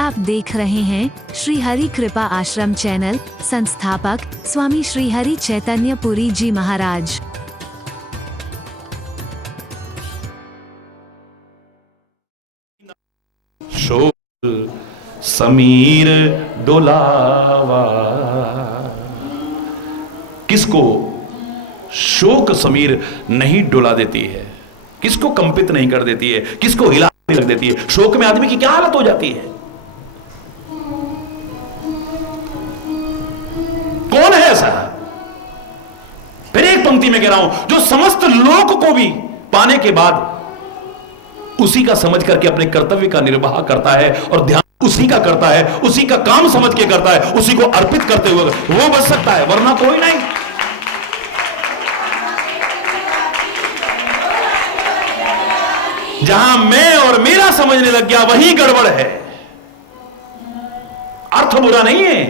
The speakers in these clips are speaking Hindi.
आप देख रहे हैं श्री हरि कृपा आश्रम चैनल। संस्थापक स्वामी श्री हरि चैतन्य पुरी जी महाराज। शोक समीर डोलावा। किसको शोक समीर नहीं डुला देती है, किसको कंपित नहीं कर देती है, किसको हिला नहीं रख देती है। शोक में आदमी की क्या हालत हो जाती है। कौन है ऐसा? फिर एक पंक्ति में कह रहा हूं, जो समस्त लोक को भी पाने के बाद उसी का समझ करके अपने कर्तव्य का निर्वाह करता है और ध्यान उसी का करता है, उसी का काम समझ के करता है, उसी को अर्पित करते हुए वो बच सकता है, वरना कोई नहीं। जहां मैं और मेरा समझने लग गया वही गड़बड़ है। अर्थ बुरा नहीं है,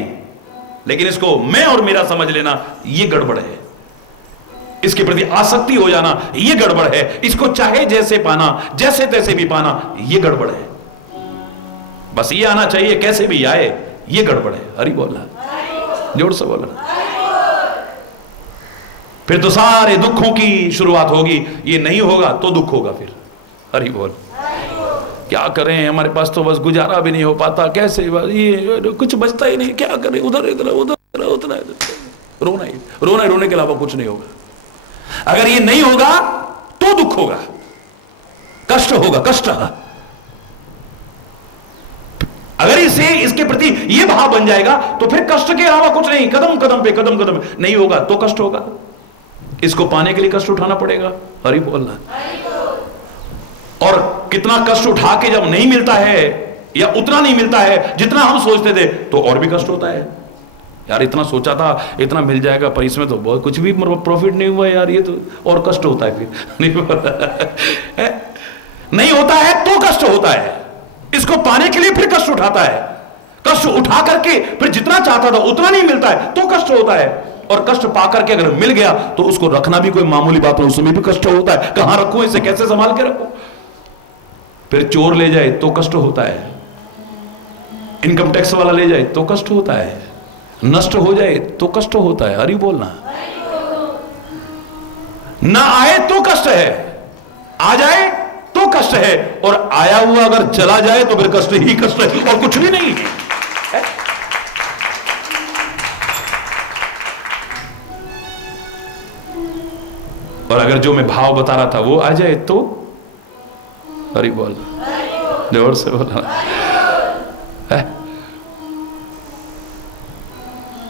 लेकिन इसको मैं और मेरा समझ लेना यह गड़बड़ है। इसके प्रति आसक्ति हो जाना यह गड़बड़ है। इसको चाहे जैसे पाना, जैसे तैसे भी पाना, यह गड़बड़ है। बस ये आना चाहिए, कैसे भी आए, यह गड़बड़ है। हरि बोलना, जोर से बोलना। फिर तो सारे दुखों की शुरुआत होगी। ये नहीं होगा तो दुख होगा। फिर हरि बोल। क्या करें, हमारे पास तो बस गुजारा भी नहीं हो पाता, कैसे ये कुछ बचता ही नहीं, क्या करें, उधर उधर उतना रोना ही रोना, रोने के अलावा कुछ नहीं होगा। अगर ये नहीं होगा तो दुख होगा, कष्ट होगा, कष्ट। अगर इसे इसके प्रति ये भाव बन जाएगा तो फिर कष्ट के अलावा कुछ नहीं। कदम कदम पे कदम कदम नहीं होगा तो कष्ट होगा। इसको पाने के लिए कष्ट उठाना पड़ेगा। हरि बोलना। और कितना कष्ट उठा के जब नहीं मिलता है या उतना नहीं मिलता है जितना हम सोचते थे, तो और भी कष्ट होता है। यार इतना सोचा था, इतना मिल जाएगा, पर इसमें तो बहुत कुछ भी प्रॉफिट नहीं हुआ यार, ये तो और कष्ट होता है। फिर नहीं होता है तो कष्ट होता है। इसको पाने के लिए फिर कष्ट उठाता है। कष्ट उठा करके फिर जितना चाहता था उतना नहीं मिलता है तो कष्ट होता है। और कष्ट पा करके अगर मिल गया तो उसको रखना भी कोई मामूली बात नहीं, उसमें भी कष्ट होता है। कहां रखूं इसे, कैसे संभाल के रखूं। फिर चोर ले जाए तो कष्ट होता है, इनकम टैक्स वाला ले जाए तो कष्ट होता है, नष्ट हो जाए तो कष्ट होता है। हरि बोलना। ना आए तो कष्ट है, आ जाए तो कष्ट है, और आया हुआ अगर चला जाए तो फिर कष्ट ही कष्ट है और कुछ भी नहीं है। और अगर जो मैं भाव बता रहा था वो आ जाए तो हरि बोल, जोर से बोला।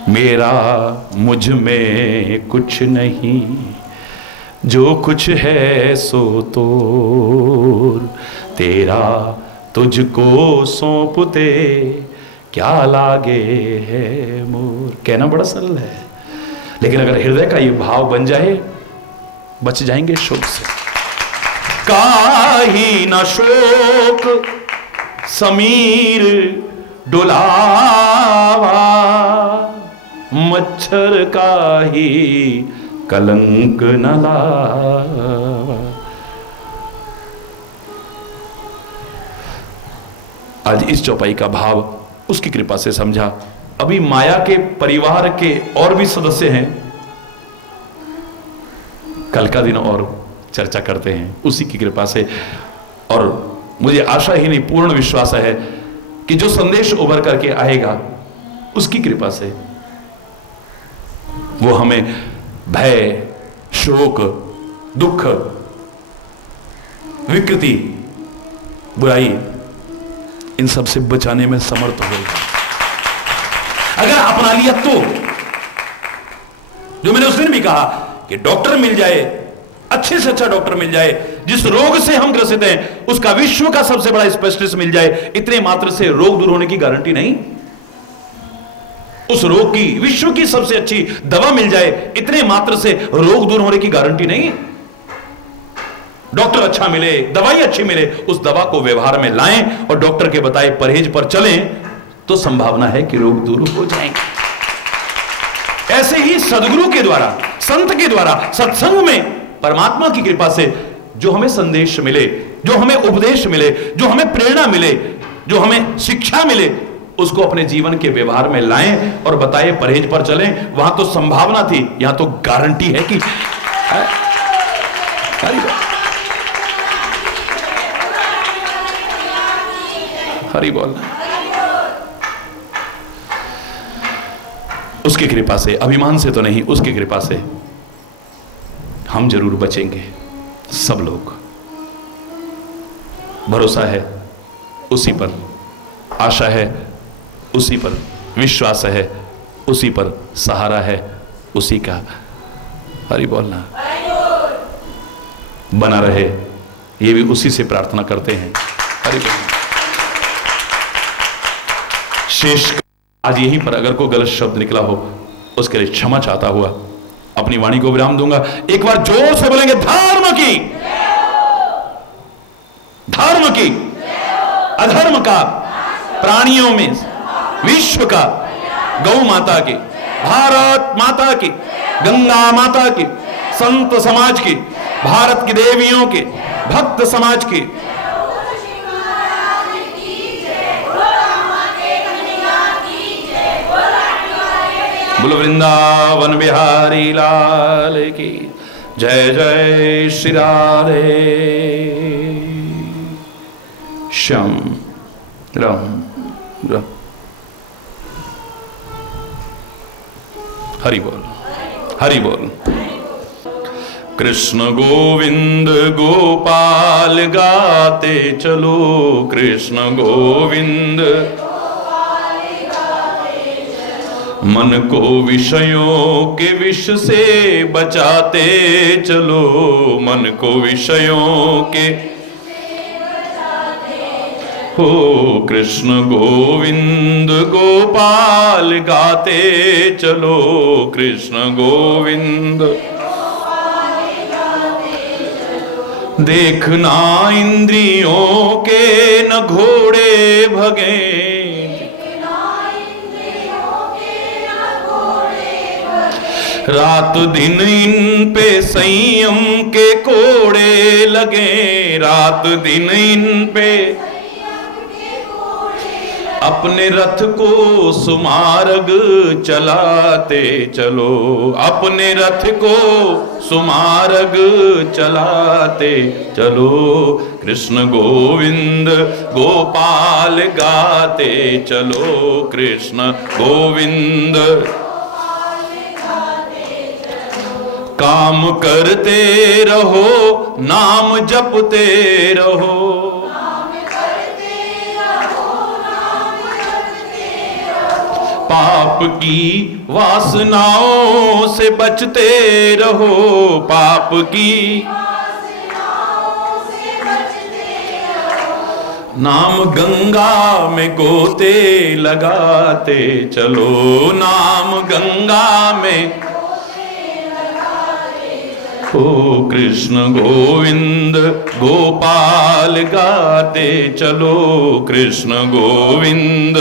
मेरा मुझ में कुछ नहीं, जो कुछ है सो तोर, तेरा तुझको सौंपते क्या लागे है मोर। कहना बड़ा सरल है, लेकिन अगर हृदय का ये भाव बन जाए, बच जाएंगे शोक से। काही न शोक समीर डुलावा, मच्छर का ही कलंक न लावा। आज इस चौपाई का भाव उसकी कृपा से समझा। अभी माया के परिवार के और भी सदस्य हैं, कल का दिन और चर्चा करते हैं उसी की कृपा से। और मुझे आशा ही नहीं, पूर्ण विश्वास है कि जो संदेश उभर करके आएगा उसकी कृपा से वो हमें भय, शोक, दुख, विकृति, बुराई, इन सब से बचाने में समर्थ होगा। अगर अपना लिया तो, जो मैंने उस दिन भी कहा कि डॉक्टर मिल जाए, अच्छे से अच्छा डॉक्टर मिल जाए, जिस रोग से हम ग्रसित हैं उसका विश्व का सबसे बड़ा स्पेशलिस्ट मिल जाए, इतने मात्र से रोग दूर होने की गारंटी नहीं। उस रोग की विश्व की सबसे अच्छी दवा मिल जाए, इतने मात्र से रोग दूर होने की गारंटी नहीं। डॉक्टर अच्छा मिले, दवाई अच्छी मिले, उस दवा को व्यवहार में लाएं और डॉक्टर के बताए परहेज पर चलें तो संभावना है कि रोग दूर हो जाएंगे। ऐसे ही सदगुरु के द्वारा, संत के द्वारा, सत्संग में परमात्मा की कृपा से जो हमें संदेश मिले, जो हमें उपदेश मिले, जो हमें प्रेरणा मिले, जो हमें शिक्षा मिले उसको अपने जीवन के व्यवहार में लाएं और बताए परहेज पर चलें। वहां तो संभावना थी, यहां तो गारंटी है कि हरि बोल। उसकी कृपा से, अभिमान से तो नहीं, उसकी कृपा से हम जरूर बचेंगे। सब लोग, भरोसा है उसी पर, आशा है उसी पर, विश्वास है उसी पर, सहारा है उसी का। हरि बोलना बना रहे, ये भी उसी से प्रार्थना करते हैं। हरि बोलना। शेष आज यहीं पर अगर कोई गलत शब्द निकला हो उसके लिए क्षमा चाहता हुआ अपनी वाणी को विराम दूंगा। एक बार जोर से बोलेंगे धर्म की, धर्म की, अधर्म का, प्राणियों में, विश्व का, गौ माता की, भारत माता की, गंगा माता की, संत समाज की, भारत की देवियों के, भक्त समाज की, बोलो वृंदावन बिहारी लाल की जय। जय श्री राधे श्याम राम राम। हरि बोल, हरि बोल। कृष्ण गोविंद गोपाल गाते चलो, कृष्ण गोविंद मन को विषयों के विष से बचाते चलो, मन को विषयों के हो। कृष्ण गोविंद गोपाल गाते चलो, कृष्ण गोविंद देखना इंद्रियों के न घोड़े भगे, रात दिन इन पे संयम के कोड़े लगे, रात दिन इन पे अपने रथ को सुमार्ग चलाते चलो, अपने रथ को सुमार्ग चलाते चलो। कृष्ण गोविंद गोपाल गाते चलो, कृष्ण गोविंद काम करते रहो, नाम जपते रहो, पाप की वासनाओं से बचते रहो, पाप की नाम गंगा में गोते लगाते चलो, नाम गंगा में हो। कृष्ण गोविंद गोपाल गाते चलो, कृष्ण गोविंद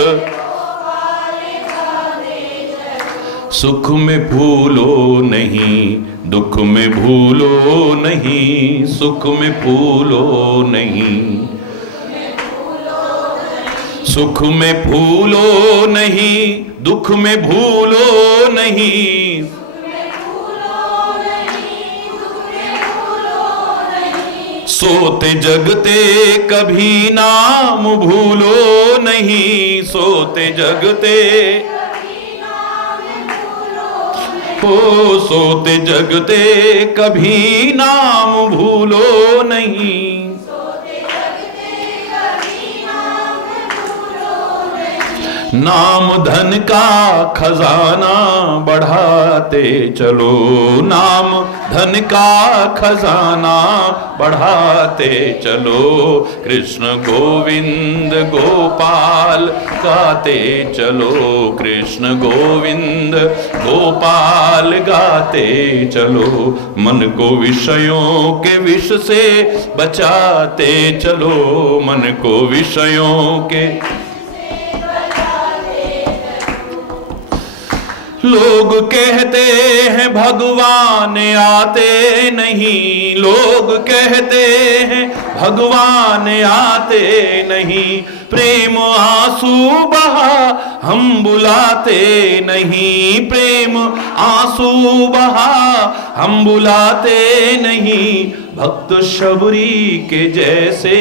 सुख में भूलो नहीं, दुख में भूलो नहीं, सुख में भूलो नहीं, सुख में भूलो नहीं, दुख में भूलो नहीं, सोते जगते कभी नाम भूलो नहीं, सोते जगते हो, सोते जगते कभी नाम भूलो नहीं, नाम धन का खजाना बढ़ाते चलो, नाम धन का खजाना बढ़ाते चलो। कृष्ण गोविंद गोपाल गाते चलो, कृष्ण गोविंद गोपाल गाते चलो, मन को विषयों के विष से बचाते चलो, मन को विषयों के। लोग कहते हैं भगवान आते नहीं, लोग कहते हैं भगवान आते नहीं, प्रेम आंसू बहा हम बुलाते नहीं, प्रेम आंसू बहा हम बुलाते नहीं, भक्त शबरी के जैसे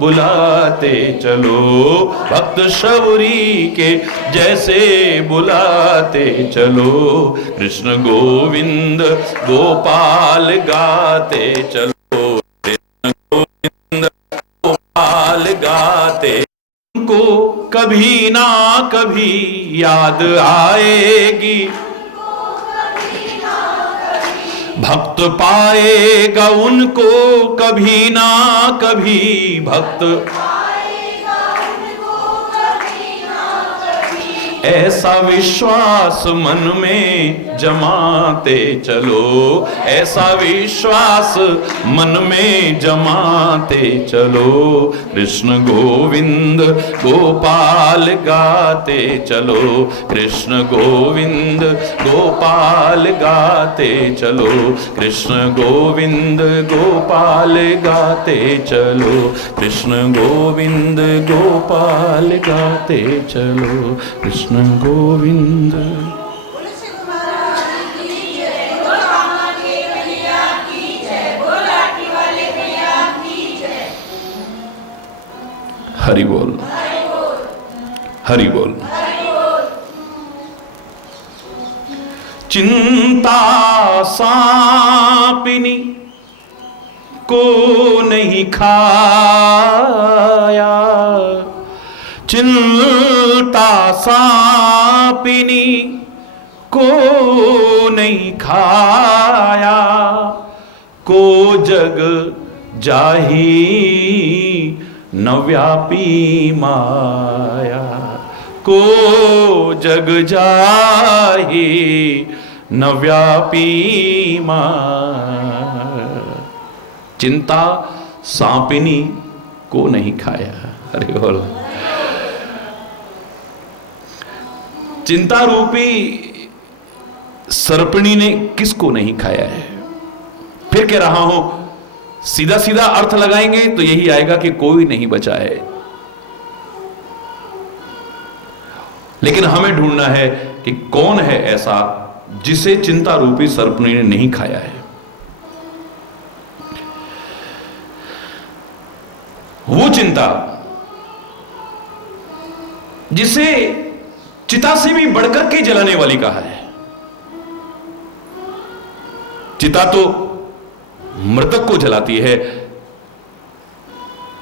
बुलाते चलो, भक्त शबरी के जैसे बुलाते चलो, कृष्ण गोविंद गोपाल गाते चलो, कृष्ण गोविंद गोपाल गाते, को कभी ना कभी याद आएगी, भक्त पाएगा उनको कभी ना कभी, भक्त ऐसा विश्वास मन में जमाते चलो, ऐसा विश्वास मन में जमाते चलो, कृष्ण गोविंद गोपाल गाते चलो, कृष्ण गोविंद गोपाल गाते चलो, कृष्ण गोविंद गोपाल गाते चलो, कृष्ण गोविंद गोपाल गाते चलो, कृष्ण गोविंद। हरि बोल, हरि बोल। चिंता सांपिनी को नहीं खाया, चिंता सांपिनी को नहीं खाया, को जग जाही न व्यापी माया, को जग जाही न व्यापी माया, चिंता सांपिनी को नहीं खाया। अरे बोल, चिंता रूपी सर्पिणी ने किसको नहीं खाया है? फिर कह रहा हूं, सीधा सीधा अर्थ लगाएंगे तो यही आएगा कि कोई नहीं बचा है, लेकिन हमें ढूंढना है कि कौन है ऐसा जिसे चिंता रूपी सर्पिणी ने नहीं खाया है। वो चिंता जिसे चिता से भी बढ़कर के जलाने वाली कहा है। चिता तो मृतक को जलाती है,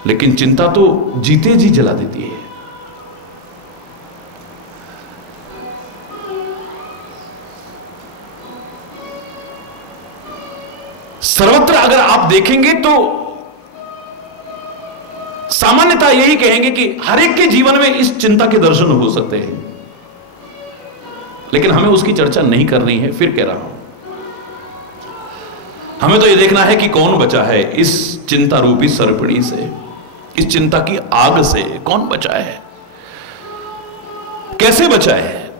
लेकिन चिंता तो जीते जी जला देती है। सर्वत्र अगर आप देखेंगे तो सामान्यतः यही कहेंगे कि हर एक के जीवन में इस चिंता के दर्शन हो सकते हैं, लेकिन हमें उसकी चर्चा नहीं करनी है। फिर कह रहा हूं, हमें तो यह देखना है कि कौन बचा है इस चिंता रूपी सर्पिणी से, इस चिंता की आग से कौन बचा है, कैसे बचा है।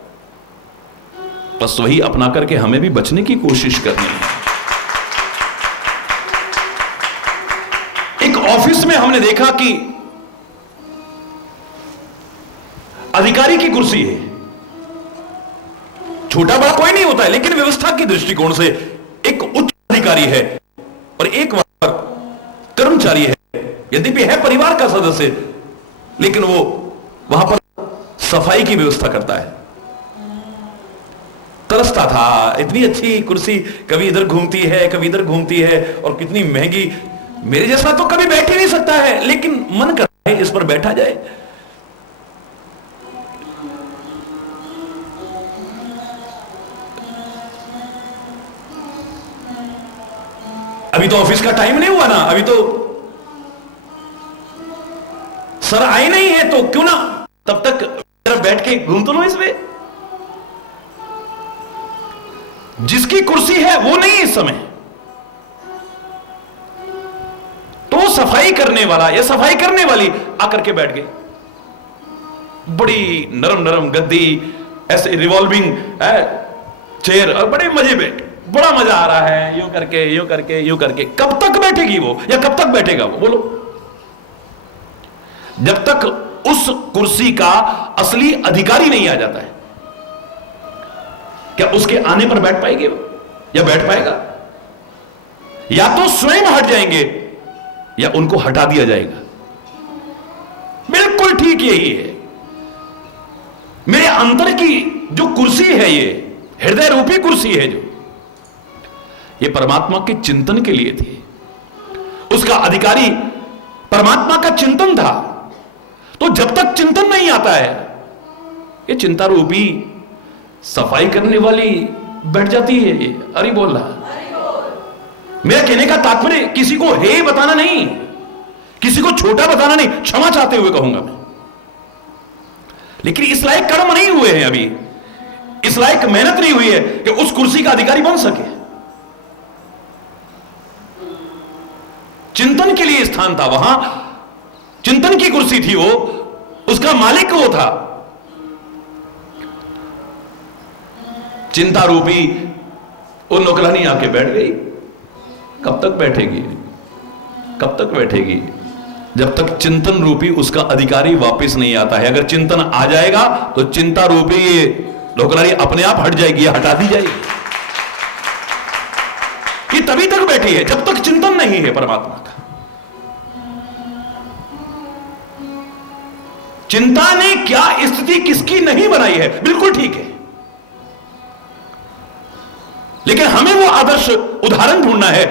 बस वही अपना करके हमें भी बचने की कोशिश करनी है। एक ऑफिस में हमने देखा कि अधिकारी की कुर्सी है, छोटा बड़ा कोई नहीं होता है, लेकिन व्यवस्था की दृष्टिकोण से एक उच्च अधिकारी है और एक वहां कर्मचारी है, यद्यपि है परिवार का सदस्य, लेकिन वो वहां पर सफाई की व्यवस्था करता है। तरसता था, इतनी अच्छी कुर्सी कभी इधर घूमती है कभी इधर घूमती है, और कितनी महंगी, मेरे जैसा तो कभी बैठ ही नहीं सकता है, लेकिन मन करता है इस पर बैठा जाए। अभी तो ऑफिस का टाइम नहीं हुआ ना, अभी तो सर आए नहीं है, तो क्यों ना तब तक बैठ के घूम तो लो इसमें। जिसकी कुर्सी है वो नहीं इस समय, तो सफाई करने वाला या सफाई करने वाली आकर के बैठ गए। बड़ी नरम नरम गद्दी, ऐसे रिवॉल्विंग चेयर, और बड़े मजे में, बड़ा मजा आ रहा है, यूं करके यूं करके यूं करके। कब तक बैठेगी वो, या कब तक बैठेगा वो, बोलो। जब तक उस कुर्सी का असली अधिकारी नहीं आ जाता है, क्या उसके आने पर बैठ पाएंगे वो, या बैठ पाएगा? या तो स्वयं हट जाएंगे या उनको हटा दिया जाएगा। बिल्कुल ठीक यही है। मेरे अंतर की जो कुर्सी है, ये हृदय रूपी कुर्सी है, जो ये परमात्मा के चिंतन के लिए थी। उसका अधिकारी परमात्मा का चिंतन था। तो जब तक चिंतन नहीं आता है, ये चिंता रूपी सफाई करने वाली बैठ जाती है। ये अरे बोल रहा, मेरा कहने का तात्पर्य किसी को हे बताना नहीं, किसी को छोटा बताना नहीं, क्षमा चाहते हुए कहूंगा मैं। लेकिन इस लायक कर्म नहीं हुए हैं अभी, इस लायक मेहनत नहीं हुई है कि उस कुर्सी का अधिकारी बन सके। चिंतन के लिए स्थान था वहां, चिंतन की कुर्सी थी वो, उसका मालिक वो था। चिंता रूपी वो नौकरानी आके बैठ गई। कब तक बैठेगी? कब तक बैठेगी? जब तक चिंतन रूपी उसका अधिकारी वापस नहीं आता है। अगर चिंतन आ जाएगा तो चिंता रूपी ये नौकरानी अपने आप हट जाएगी, हटा दी जाएगी। ये तभी तक बैठी है जब तक चिंतन नहीं है परमात्मा का। चिंता ने क्या स्थिति किसकी नहीं बनाई है, बिल्कुल ठीक है, लेकिन हमें वो आदर्श उदाहरण ढूंढना है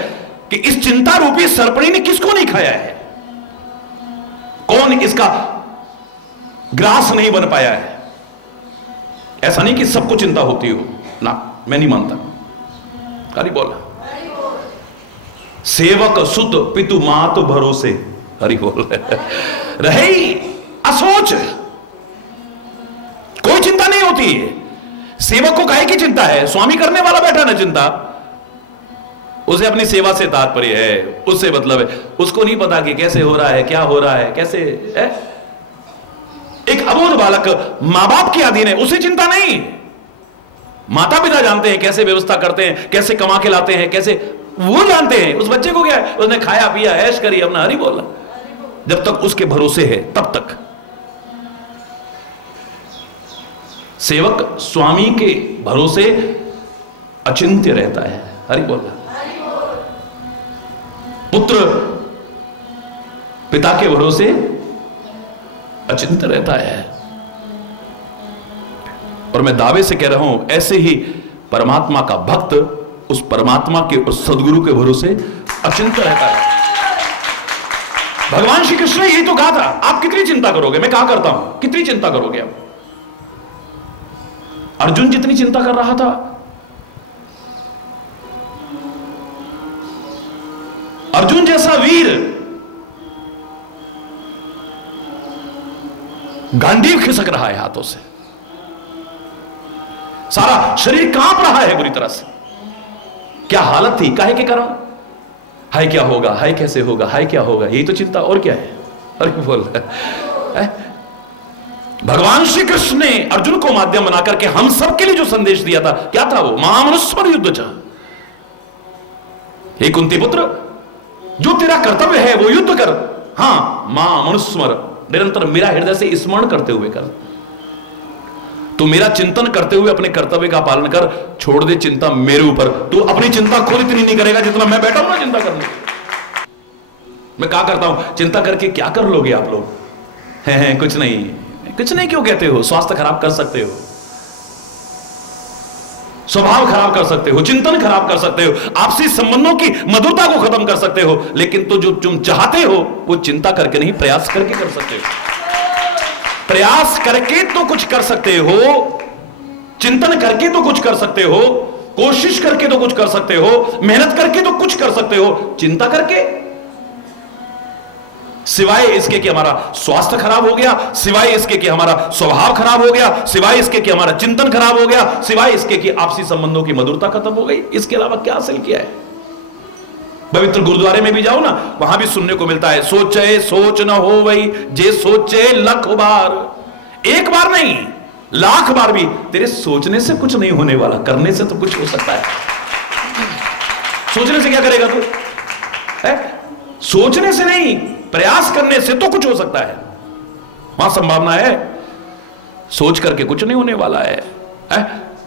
कि इस चिंता रूपी सरपणी ने किसको नहीं खाया है, कौन इसका ग्रास नहीं बन पाया है। ऐसा नहीं कि सबको चिंता होती हो ना, मैं नहीं मानता। हरि बोल। सेवक सुत पितु मात भरोसे, हरि बोल। रहे असोच, कोई चिंता नहीं होती है। सेवक को काहे की चिंता है? स्वामी करने वाला बैठा ना चिंता, उसे अपनी सेवा से तात्पर्य है, उससे मतलब है। उसको नहीं पता कि कैसे हो रहा है, क्या हो रहा है, कैसे है? एक अबोध बालक मां बाप के अधीन है, उसे चिंता नहीं। माता पिता जानते हैं कैसे व्यवस्था करते हैं, कैसे कमा के लाते हैं, कैसे वो जानते हैं। उस बच्चे को क्या है, उसने खाया पिया ऐश करी अपना, हरि बोला। जब तक उसके भरोसे है तब तक। सेवक स्वामी के भरोसे अचिंत्य रहता है, हरि बोला। पुत्र पिता के भरोसे अचिंत्य रहता है। और मैं दावे से कह रहा हूं, ऐसे ही परमात्मा का भक्त उस परमात्मा के, उस सदगुरु के भरोसे अचिंत्य रहता है। भगवान श्री कृष्ण ने यही तो कहा था, आप कितनी चिंता करोगे? मैं कहा करता हूं, कितनी चिंता करोगे आप? अर्जुन जितनी चिंता कर रहा था, अर्जुन जैसा वीर गांडीव खिसक रहा है हाथों से, सारा शरीर कांप रहा है बुरी तरह से। क्या हालत थी, काहे के कारण? हाय क्या होगा, हाय कैसे होगा, हाय क्या होगा, यही तो चिंता, और क्या है? अरे बोल। भगवान श्री कृष्ण ने अर्जुन को माध्यम बनाकर के हम सब के लिए जो संदेश दिया था, क्या था वो? महामनुस्मर युद्ध च। हे कुंती पुत्र, जो तेरा कर्तव्य है वो युद्ध कर। हां, मां मनुस्मर, निरंतर मेरा हृदय से स्मरण करते हुए कर। तू मेरा चिंतन करते हुए अपने कर्तव्य का पालन कर, छोड़ दे चिंता मेरे ऊपर। तू अपनी चिंता खुद इतनी नहीं करेगा जितना मैं बैठा हूं ना चिंता करने। मैं क्या करता हूं? चिंता करके क्या कर लोगे आप लोग? हैं कुछ नहीं, कुछ नहीं क्यों कहते हो? स्वास्थ्य खराब कर सकते हो, स्वभाव खराब कर सकते हो, चिंतन खराब कर सकते हो, आपसी संबंधों की मधुरता को खत्म कर सकते हो, लेकिन तो जो तुम चाहते हो वो चिंता करके नहीं, प्रयास करके कर सकते हो। प्रयास करके तो कुछ कर सकते हो, चिंतन करके तो कुछ कर सकते हो, कोशिश करके तो कुछ कर सकते हो, मेहनत करके तो कुछ कर सकते हो। चिंता करके, सिवाय इसके कि हमारा स्वास्थ्य खराब हो गया, सिवाय इसके कि हमारा स्वभाव खराब हो गया, सिवाय इसके कि हमारा चिंतन खराब हो गया, सिवाय इसके कि आपसी संबंधों की मधुरता खत्म हो गई, इसके अलावा क्या हासिल किया है? पवित्र गुरुद्वारे में भी जाओ ना, वहां भी सुनने को मिलता है, सोचे सोच न हो वही जे सोचे लख बार। एक बार नहीं, लाख बार भी तेरे सोचने से कुछ नहीं होने वाला, करने से तो कुछ हो सकता है। सोचने से क्या करेगा तू? सोचने से नहीं, प्रयास करने से तो कुछ हो सकता है। वहां संभावना है। सोच करके कुछ नहीं होने वाला है,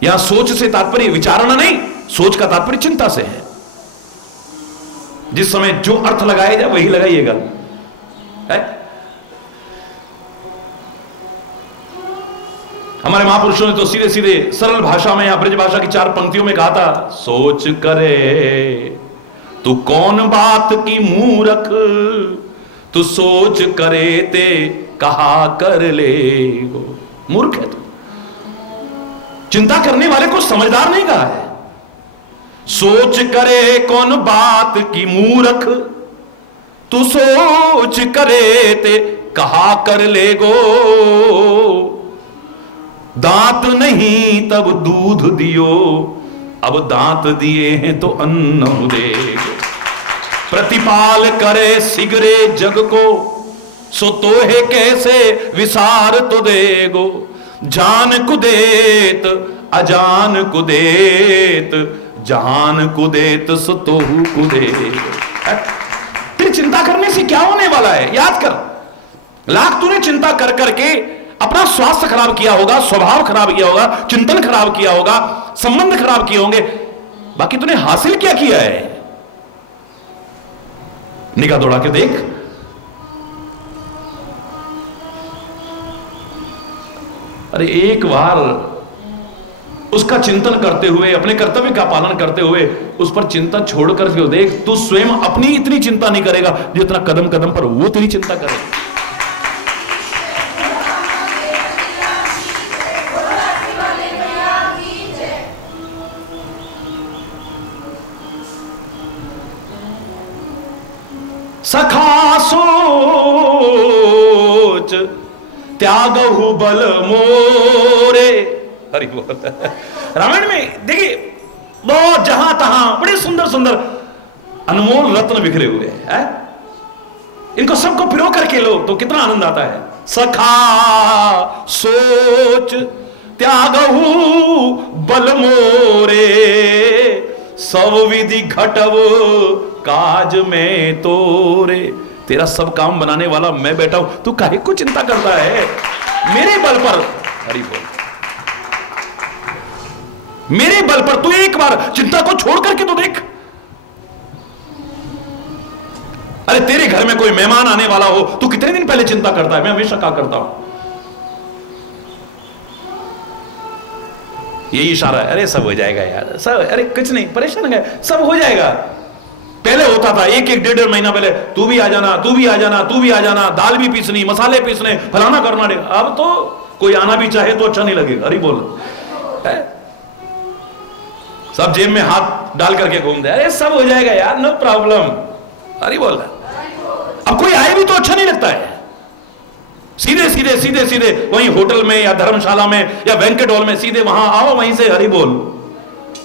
यहां सोच से तात्पर्य विचारणा नहीं, सोच का तात्पर्य चिंता से है। जिस समय जो अर्थ लगाया जाए वही लगाइएगा। हमारे महापुरुषों ने तो सीधे सीधे सरल भाषा में, या ब्रज भाषा की 4 पंक्तियों में कहा था, सोच करे तू कौन बात की मूरख, तू सोच करे ते कहा कर ले। मूर्ख है तू, चिंता करने वाले को समझदार नहीं कहा है। सोच करे कौन बात की मूरख, तू सोच करे ते कहा कर ले गो। दांत नहीं तब दूध दियो, अब दांत दिए हैं तो अन्न दे। प्रतिपाल करे सिगरे जग को, सो तोहे कैसे विसार तो देगो। जान कुदेत अजान कुदेत, जहान कुदेत सो तोहू कुदेत। फिर चिंता करने से क्या होने वाला है? याद कर, लाख तूने चिंता कर करके अपना स्वास्थ्य खराब किया होगा, स्वभाव खराब किया होगा, चिंतन खराब किया होगा, संबंध खराब किए होंगे, बाकी तूने हासिल क्या किया है? निगाह दौड़ा के देख। अरे एक बार उसका चिंतन करते हुए, अपने कर्तव्य का पालन करते हुए उस पर चिंता छोड़कर देख, तू स्वयं अपनी इतनी चिंता नहीं करेगा जितना कदम कदम पर वो तेरी चिंता करेगा। सखा सोच त्यागहु बल मोरे। हरि बोल। रामायण में देखिए बहुत जहां तहां बड़े सुंदर सुंदर अनमोल रत्न बिखरे हुए हैं। इनको सबको पिरो करके लो तो कितना आनंद आता है। सखा सोच त्यागहु बल मोरे, सब विधि घटव काज में तोरे। तेरा सब काम बनाने वाला मैं बैठा हूं, तू काहे को चिंता करता है मेरे बल पर? हरि बोल। मेरे बल पर तू एक बार चिंता को छोड़ करके तो देख। अरे तेरे घर में कोई मेहमान आने वाला हो, तू कितने दिन पहले चिंता करता है? मैं हमेशा क्या करता हूं, यही इशारा है, अरे सब हो जाएगा यार, सब, अरे कुछ नहीं, परेशान है, सब हो जाएगा। पहले होता था एक एक 1.5 महीना पहले, तू भी आ जाना, तू भी आ जाना, तू भी आ जाना, दाल भी पीसनी, मसाले पीसने, फलाना करना। अब तो कोई आना भी चाहे तो अच्छा नहीं लगेगा। अरे बोल है? सब जेब में हाथ डाल करके घूमते, अरे सब हो जाएगा यार, नो प्रॉब्लम। अरे बोल रहा, अब कोई आए भी तो अच्छा नहीं लगता है। सीधे सीधे सीधे सीधे वहीं होटल में या धर्मशाला में या बैंक्वेट हॉल में सीधे वहां आओ, वहीं से हरि बोल।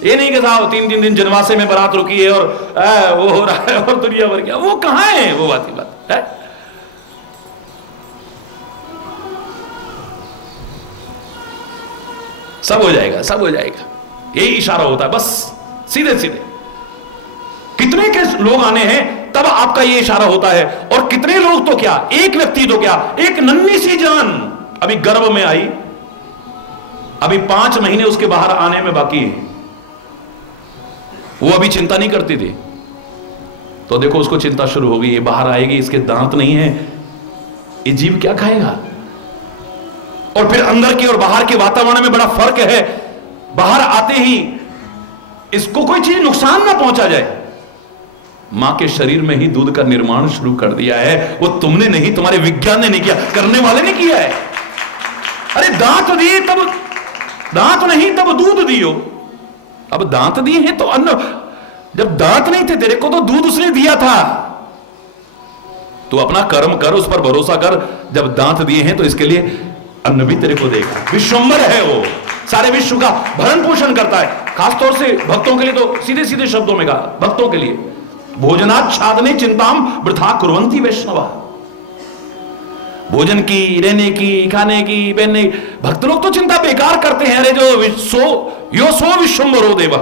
ये नहीं कि साहब 3-3 दिन जनवासे में बारात रुकी है और वो हो रहा है और दुनिया भर क्या, वो कहां है वो बात ही बात है। सब हो जाएगा, सब हो जाएगा, यही इशारा होता है बस, सीधे सीधे। कितने के लोग आने हैं तब आपका ये इशारा होता है, और कितने लोग तो क्या, एक व्यक्ति तो क्या, एक नन्ही सी जान अभी गर्भ में आई, अभी 5 महीने उसके बाहर आने में बाकी है, वो अभी चिंता नहीं करती थी, तो देखो उसको चिंता शुरू हो गई, ये बाहर आएगी, इसके दांत नहीं है, ये जीव क्या खाएगा। और फिर अंदर के और बाहर के वातावरण में बड़ा फर्क है। बाहर आते ही इसको कोई चीज नुकसान ना पहुंचा जाए। मां के शरीर में ही दूध का निर्माण शुरू कर दिया है, वो तुमने नहीं, तुम्हारे विज्ञान ने नहीं किया, करने वाले ने किया है। अरे दांत दिए तब, दांत नहीं तब दूध दियो। अब दांत दिए हैं तो अन्न, जब दांत नहीं थे तेरे को तो दूध उसने दिया था। तू अपना कर्म कर, उस पर भरोसा कर, जब दांत दिए हैं तो इसके लिए अन्न भी तेरे को देगा। विश्वम्बर है वो, सारे विश्व का भरण पोषण करता है। खासतौर से भक्तों के लिए तो सीधे सीधे शब्दों में कहा, भक्तों के लिए भोजनाच्छादने चिंताम वृथा कुर्वन्ति वैष्णवा। भोजन की, रहने की, खाने की, पहनने की, भक्त लोग तो चिंता बेकार करते हैं। अरे जो सो विश्वम्बरो देवा,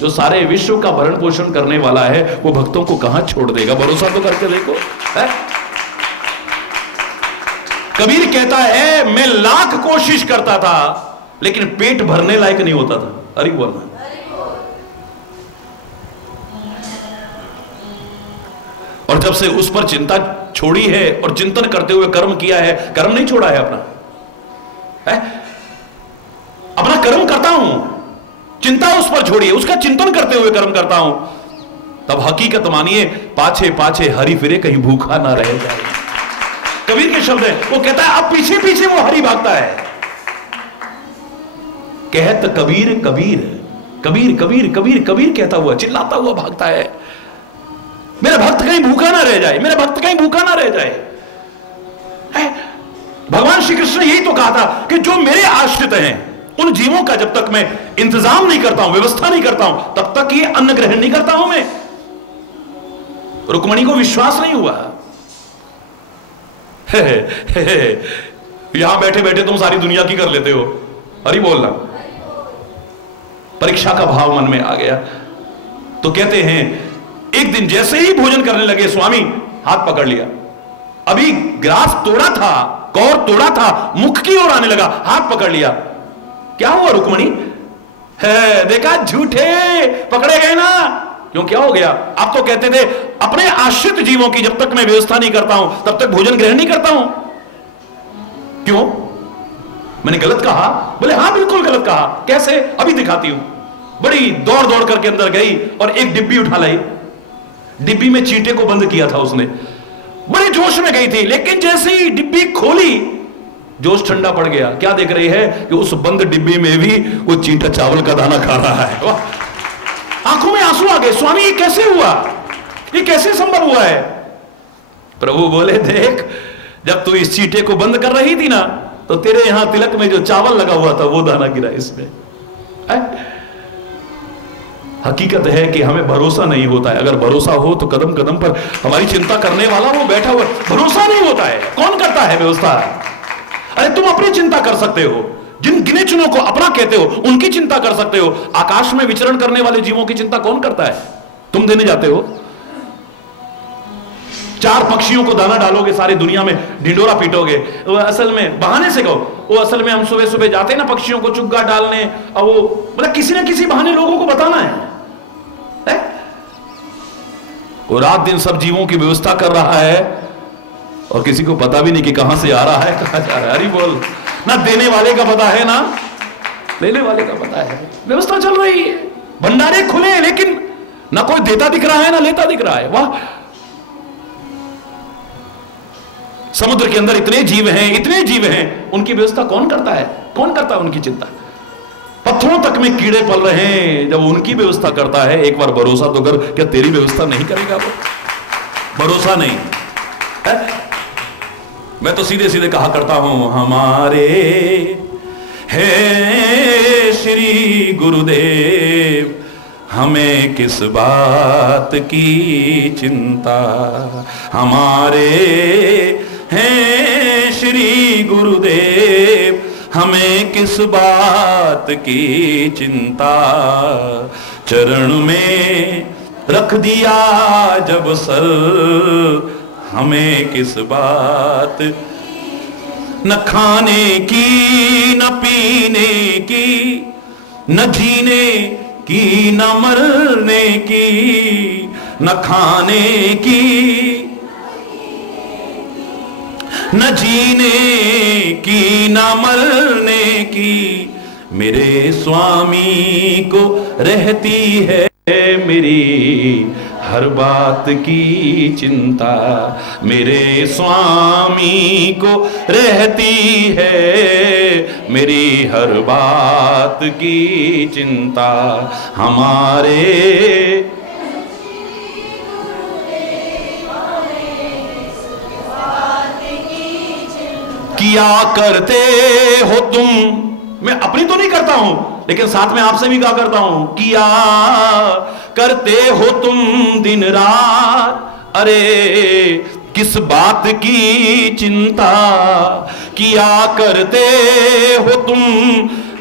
जो सारे विश्व का भरण पोषण करने वाला है वो भक्तों को कहां छोड़ देगा। भरोसा तो करके देखो है? कबीर कहता है मैं लाख कोशिश करता था लेकिन पेट भरने लायक नहीं होता था। अरे बोलना, और जब से उस पर चिंता छोड़ी है और चिंतन करते हुए कर्म किया है, कर्म नहीं छोड़ा है अपना, है? अपना कर्म करता हूं, चिंता उस पर छोड़िए, उसका चिंतन करते हुए कर्म करता हूं, तब हकीकत मानिए पाछे पाछे हरि फिरे कहीं भूखा ना रह जाए। कबीर के शब्द है, वो कहता है अब पीछे पीछे वो हरि भागता है। कहत कबीर कबीर कबीर कबीर कबीर कबीर कहता हुआ चिल्लाता हुआ भागता है, मेरा भक्त कहीं भूखा ना रह जाए, मेरा भक्त कहीं भूखा ना रह जाए। भगवान श्री कृष्ण ने यही तो कहा था कि जो मेरे आश्रित हैं उन जीवों का जब तक मैं इंतजाम नहीं करता हूं, व्यवस्था नहीं करता हूं, तब तक ये अन्न ग्रहण नहीं करता हूं मैं। रुक्मणी को विश्वास नहीं हुआ। यहां बैठे बैठे तुम सारी दुनिया की कर लेते हो, हरि बोलना। परीक्षा का भाव मन में आ गया तो कहते हैं एक दिन जैसे ही भोजन करने लगे स्वामी हाथ पकड़ लिया, अभी ग्रास तोड़ा था, कौर तोड़ा था, मुख की ओर आने लगा, हाथ पकड़ लिया। क्या हुआ रुक्मणी? है देखा, झूठे पकड़े गए ना। क्यों, क्या हो गया? आप तो कहते थे अपने आश्रित जीवों की जब तक मैं व्यवस्था नहीं करता हूं तब तक भोजन ग्रहण नहीं करता हूं। क्यों, मैंने गलत कहा? बोले हाँ बिल्कुल गलत कहा। कैसे? अभी दिखाती हूं। बड़ी दौड़ दौड़ करके अंदर गई और एक डिब्बी उठा लाई। डिब्बी में चींटे को बंद किया था उसने, बड़े जोश में गई थी, लेकिन जैसे ही डिब्बी खोली जोश ठंडा पड़ गया। क्या देख रही है कि उस बंद डिब्बी में भी वो चींटा चावल का दाना खा रहा है। आंखों में आंसू आ गए, स्वामी ये कैसे हुआ, ये कैसे संभव हुआ है? प्रभु बोले देख, जब तू इस चींटे को बंद कर रही थी ना तो तेरे यहां तिलक में जो चावल लगा हुआ था वो दाना गिरा इसमें। हकीकत है कि हमें भरोसा नहीं होता है। अगर भरोसा हो तो कदम कदम पर हमारी चिंता करने वाला वो बैठा हुआ। भरोसा नहीं होता है, कौन करता है व्यवस्था? अरे तुम अपनी चिंता कर सकते हो, जिन गिने चुनों को अपना कहते हो उनकी चिंता कर सकते हो। आकाश में विचरण करने वाले जीवों की चिंता कौन करता है? तुम देने जाते हो, 4 पक्षियों को दाना डालोगे, सारी दुनिया में ढिंडोरा पीटोगे। वो असल में बहाने से कहो, वो असल में हम सुबह सुबह जाते हैं ना पक्षियों को चुग्गा डालने, और वो मतलब किसी ना किसी बहाने लोगों को बताना है। वो रात दिन सब जीवों की व्यवस्था कर रहा है और किसी को पता भी नहीं कि कहां से आ रहा है, कहां जा रहा है। अरे बोल ना, देने वाले का पता है ना लेने वाले का पता है। व्यवस्था चल रही है, भंडारे खुले हैं, लेकिन ना कोई देता दिख रहा है ना लेता दिख रहा है। वाह, समुद्र के अंदर इतने जीव हैं, उनकी व्यवस्था कौन करता है? कौन करता है उनकी चिंता? पत्थरों तक में कीड़े पल रहे हैं, जब उनकी व्यवस्था करता है। एक बार भरोसा तो कर, क्या तेरी व्यवस्था नहीं करेगा वो? भरोसा नहीं है? मैं तो सीधे सीधे कहा करता हूं, हमारे है श्री गुरुदेव, हमें किस बात की चिंता। हमारे हैं श्री गुरुदेव, हमें किस बात की चिंता। चरण में रख दिया जब सर, हमें किस बात। न खाने की न पीने की, न जीने की न मरने की। न खाने की न जीने की न मरने की, मेरे स्वामी को रहती है मेरी हर बात की चिंता। मेरे स्वामी को रहती है मेरी हर बात की चिंता। हमारे किया करते हो तुम, मैं अपनी तो नहीं करता हूं लेकिन साथ में आपसे भी कहा करता हूं, किया करते हो तुम दिन रात, अरे किस बात की चिंता। किया करते हो तुम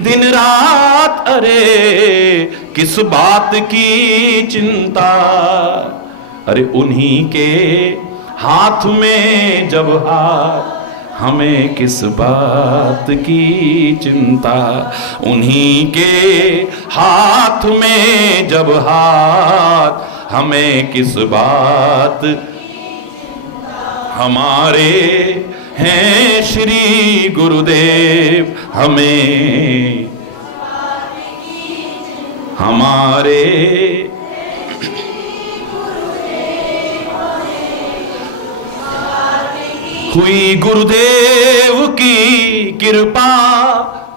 दिन रात, अरे किस बात की चिंता। अरे उन्हीं के हाथ में जब हाथ हमें किस बात की चिंता, उन्हीं के हाथ में जब हाथ, हमें किस बात, हमारे हैं श्री गुरुदेव, हमें हमारे हुई गुरुदेव की कृपा,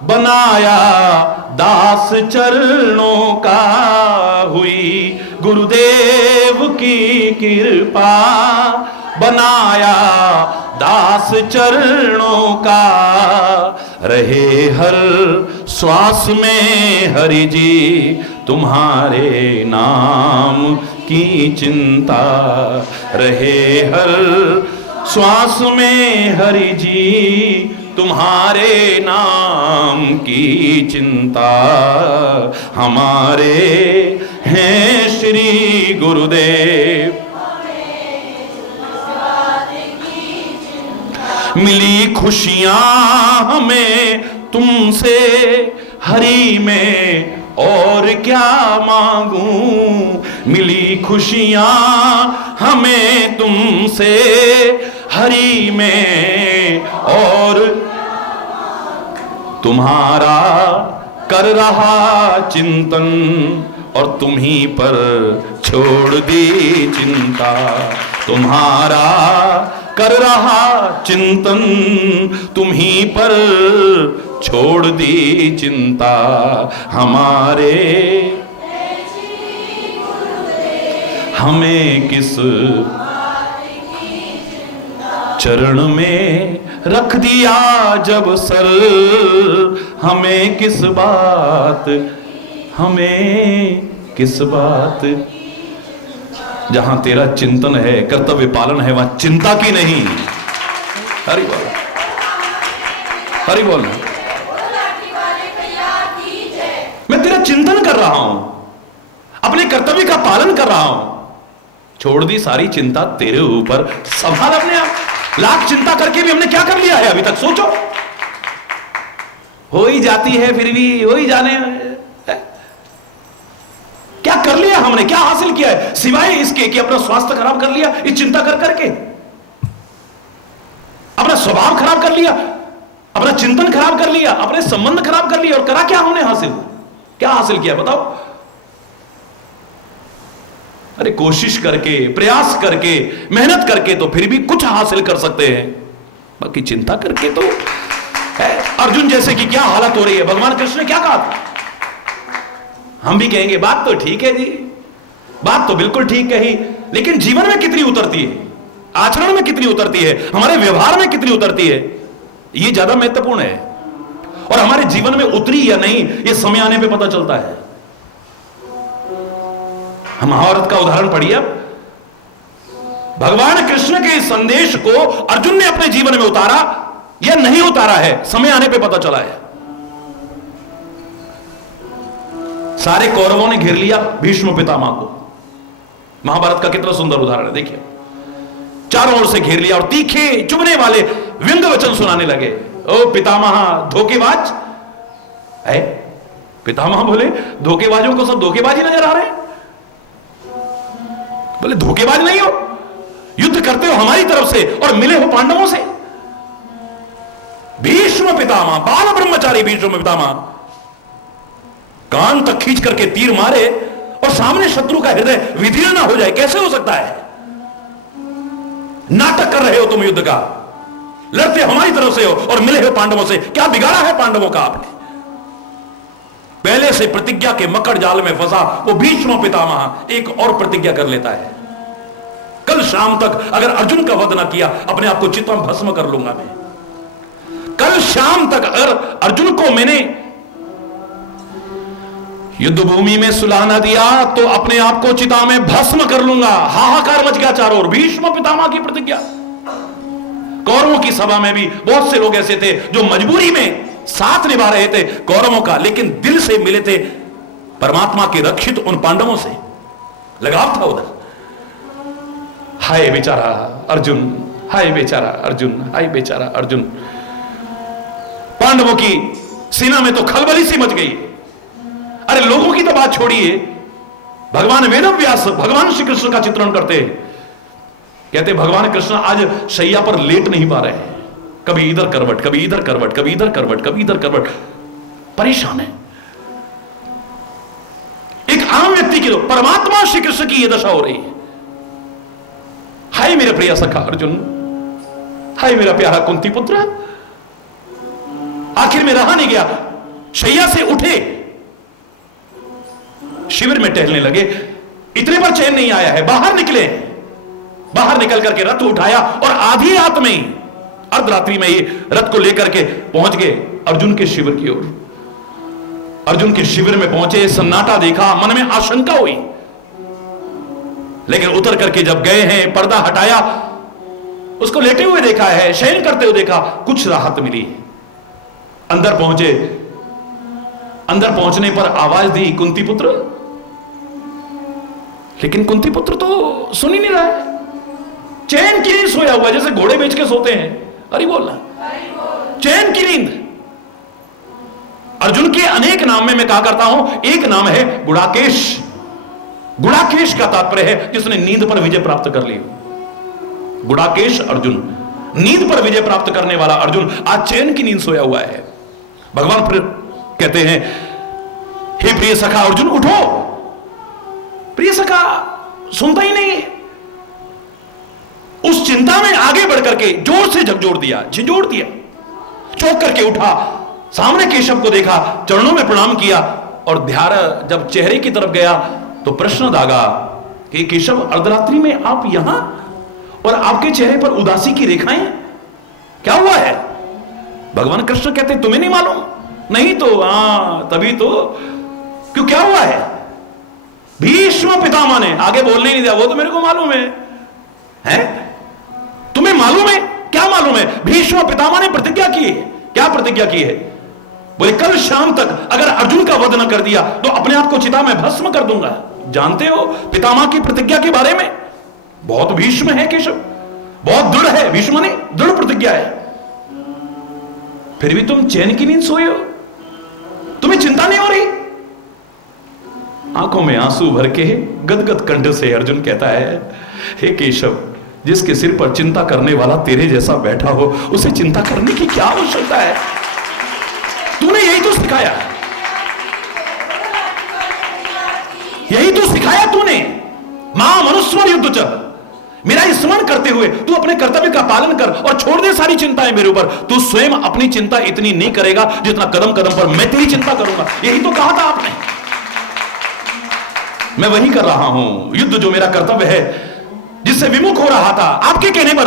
बनाया दास चरणों का, हुई गुरुदेव की कृपा, बनाया दास चरणों का, रहे हर श्वास में हरि जी तुम्हारे नाम की चिंता, रहे हर श्वास में हरि जी तुम्हारे नाम की चिंता, हमारे हैं श्री गुरुदेव। मिली खुशियां हमें तुमसे हरि में, और क्या मांगूं, मिली खुशियां हमें तुमसे हरि में, और तुम्हारा कर रहा चिंतन, और तुम्हीं पर छोड़ दी चिंता, तुम्हारा कर रहा चिंतन, तुम्हीं पर छोड़ दी चिंता, हमारे हमें किस चरण में रख दिया जब सर, हमें किस बात, हमें किस बात, जहां तेरा चिंतन है, कर्तव्य पालन है, वहां चिंता की नहीं। हरि बोल, हरि बोल। मैं तेरा चिंतन कर रहा हूं, अपने कर्तव्य का पालन कर रहा हूं, छोड़ दी सारी चिंता तेरे ऊपर, संभाल अपने आप। लाख चिंता करके भी हमने क्या कर लिया है अभी तक, सोचो। हो ही जाती है फिर भी हो ही जाने है। क्या कर लिया हमने, क्या हासिल किया है सिवाय इसके कि अपना स्वास्थ्य खराब कर लिया इस चिंता कर करके, अपना स्वभाव खराब कर लिया, अपना चिंतन खराब कर लिया, अपने संबंध खराब कर लिया, और करा क्या हमने हासिल, क्या हासिल किया बताओ। अरे कोशिश करके, प्रयास करके, मेहनत करके तो फिर भी कुछ हासिल कर सकते हैं, बाकी चिंता करके तो है। अर्जुन जैसे कि क्या हालत हो रही है, भगवान कृष्ण ने क्या कहा था, हम भी कहेंगे बात तो ठीक है जी, बात तो बिल्कुल ठीक कही, लेकिन जीवन में कितनी उतरती है, आचरण में कितनी उतरती है, हमारे व्यवहार में कितनी उतरती है, ये ज्यादा महत्वपूर्ण है। और हमारे जीवन में उतरी या नहीं, ये समय आने पे पता चलता है। हम महाभारत का उदाहरण पढ़िए अब, भगवान कृष्ण के इस संदेश को अर्जुन ने अपने जीवन में उतारा या नहीं उतारा है, समय आने पे पता चला है। सारे कौरवों ने घेर लिया भीष्म पितामह को, महाभारत का कितना सुंदर उदाहरण है, देखिए। चारों ओर से घेर लिया और तीखे चुभने वाले व्यंग वचन सुनाने लगे। ओ पितामह धोखेबाज है, पितामह बोले धोखेबाजों को सब धोखेबाजी नजर आ रहे हैं। बोले धोखेबाज नहीं हो, युद्ध करते हो हमारी तरफ से और मिले हो पांडवों से। भीष्म पितामह, बाल ब्रह्मचारी भीष्म पितामह कान तक खींच करके तीर मारे और सामने शत्रु का हृदय विदीर्ण हो जाए, कैसे हो सकता है। नाटक कर रहे हो तुम युद्ध का, लड़ते हमारी तरफ से हो और मिले हो पांडवों से, क्या बिगाड़ा है पांडवों का आपने। पहले से प्रतिज्ञा के मकड़ जाल में फंसा वो भीष्म पितामह एक और प्रतिज्ञा कर लेता है, कल शाम तक अगर अर्जुन का वध ना किया अपने आप को चिता में भस्म कर लूंगा मैं। कल शाम तक अगर अर्जुन को मैंने युद्ध भूमि में सुला ना दिया तो अपने आप को चिता में भस्म कर लूंगा। हाहाकार मच गया चारों ओर, भीष्म पितामह की प्रतिज्ञा। कौरवों की सभा में भी बहुत से लोग ऐसे थे जो मजबूरी में साथ निभा रहे थे कौरवों का, लेकिन दिल से मिले थे परमात्मा के रक्षित उन पांडवों से, लगाव था उधर। हाय बेचारा अर्जुन, हाय बेचारा अर्जुन, हाय बेचारा अर्जुन। पांडवों की सेना में तो खलबली सी मच गई। अरे लोगों की तो बात छोड़िए, भगवान वेदव्यास भगवान श्री कृष्ण का चित्रण करते हैं। कहते भगवान कृष्ण आज शैया पर लेट नहीं पा रहे हैं, कभी इधर करवट, कभी इधर करवट, कभी इधर करवट, कभी इधर करवट, परेशान है। एक आम व्यक्ति की, परमात्मा श्री कृष्ण की यह दशा हो रही है। हाय मेरे प्रिय सखा अर्जुन, हाय मेरा प्यारा कुंती पुत्र, आखिर में रहा नहीं गया, शैया से उठे, शिविर में टहलने लगे। इतने पर चैन नहीं आया है, बाहर निकले, बाहर निकल करके रथ उठाया और आधी रात में ही, अर्धरात्रि में ही रथ को लेकर के पहुंच गए अर्जुन के शिविर की ओर। अर्जुन के शिविर में पहुंचे, सन्नाटा देखा, मन में आशंका हुई, लेकिन उतर करके जब गए हैं, पर्दा हटाया, उसको लेटे हुए देखा है, शयन करते हुए देखा, कुछ राहत मिली। अंदर पहुंचे, अंदर पहुंचने पर आवाज दी, कुंती पुत्र। लेकिन कुंती पुत्र तो सुन ही नहीं रहा है, चैन की नींद सोया हुआ, जैसे घोड़े बेच के सोते हैं। अरे बोलना, चैन की नींद। अर्जुन के अनेक नाम में मैं कहा करता हूं, एक नाम है गुड़ाकेश। गुड़ाकेश का तात्पर्य है जिसने नींद पर विजय प्राप्त कर ली। गुड़ाकेश अर्जुन, नींद पर विजय प्राप्त करने वाला अर्जुन आज चैन की नींद सोया हुआ है। भगवान फिर कहते हैं, हे प्रिय सखा अर्जुन उठो। प्रिय सखा सुनता ही नहीं, उस चिंता में आगे बढ़ करके जोर से झकझोर दिया, झिझोड़ दिया, चौंक करके उठा, सामने केशव को देखा, चरणों में प्रणाम किया और ध्यान जब चेहरे की तरफ गया तो प्रश्न दागा कि केशव अर्धरात्रि में आप यहां, और आपके चेहरे पर उदासी की रेखाएं, क्या हुआ है? भगवान कृष्ण कहते तुम्हें नहीं मालूम? नहीं तो तभी तो, क्यों क्या हुआ है? भीष्म पितामह ने, आगे बोलने नहीं दिया, वो तो मेरे को मालूम है? तुम्हें मालूम है? क्या मालूम है? भीष्म पितामह ने प्रतिज्ञा की है। क्या प्रतिज्ञा की है? बोले कल शाम तक अगर अर्जुन का वध न कर दिया तो अपने आप को चिता में भस्म कर दूंगा। जानते हो पितामह की प्रतिज्ञा के बारे में? बहुत भीष्म है केशव, बहुत दृढ़ है, भीष्म ने दृढ़ प्रतिज्ञा है। फिर भी तुम चैन की नींद सोए हो, तुम्हें चिंता नहीं हो रही? आंखों में आंसू भर के गदगद कंठ से अर्जुन कहता है, हे केशव, जिसके सिर पर चिंता करने वाला तेरे जैसा बैठा हो, उसे चिंता करने की क्या आवश्यकता है? तूने यही तो सिखाया, यही तो सिखाया तूने। मां मनुस्मर युद्ध च, मेरा स्मरण करते हुए तू अपने कर्तव्य का पालन कर और छोड़ दे सारी चिंताएं मेरे ऊपर। तू स्वयं अपनी चिंता इतनी नहीं करेगा जितना कदम कदम पर मैं तेरी चिंता करूंगा। यही तो कहा था आपने, मैं वही कर रहा हूं। युद्ध जो मेरा कर्तव्य है, जिससे विमुख हो रहा था, आपके कहने पर,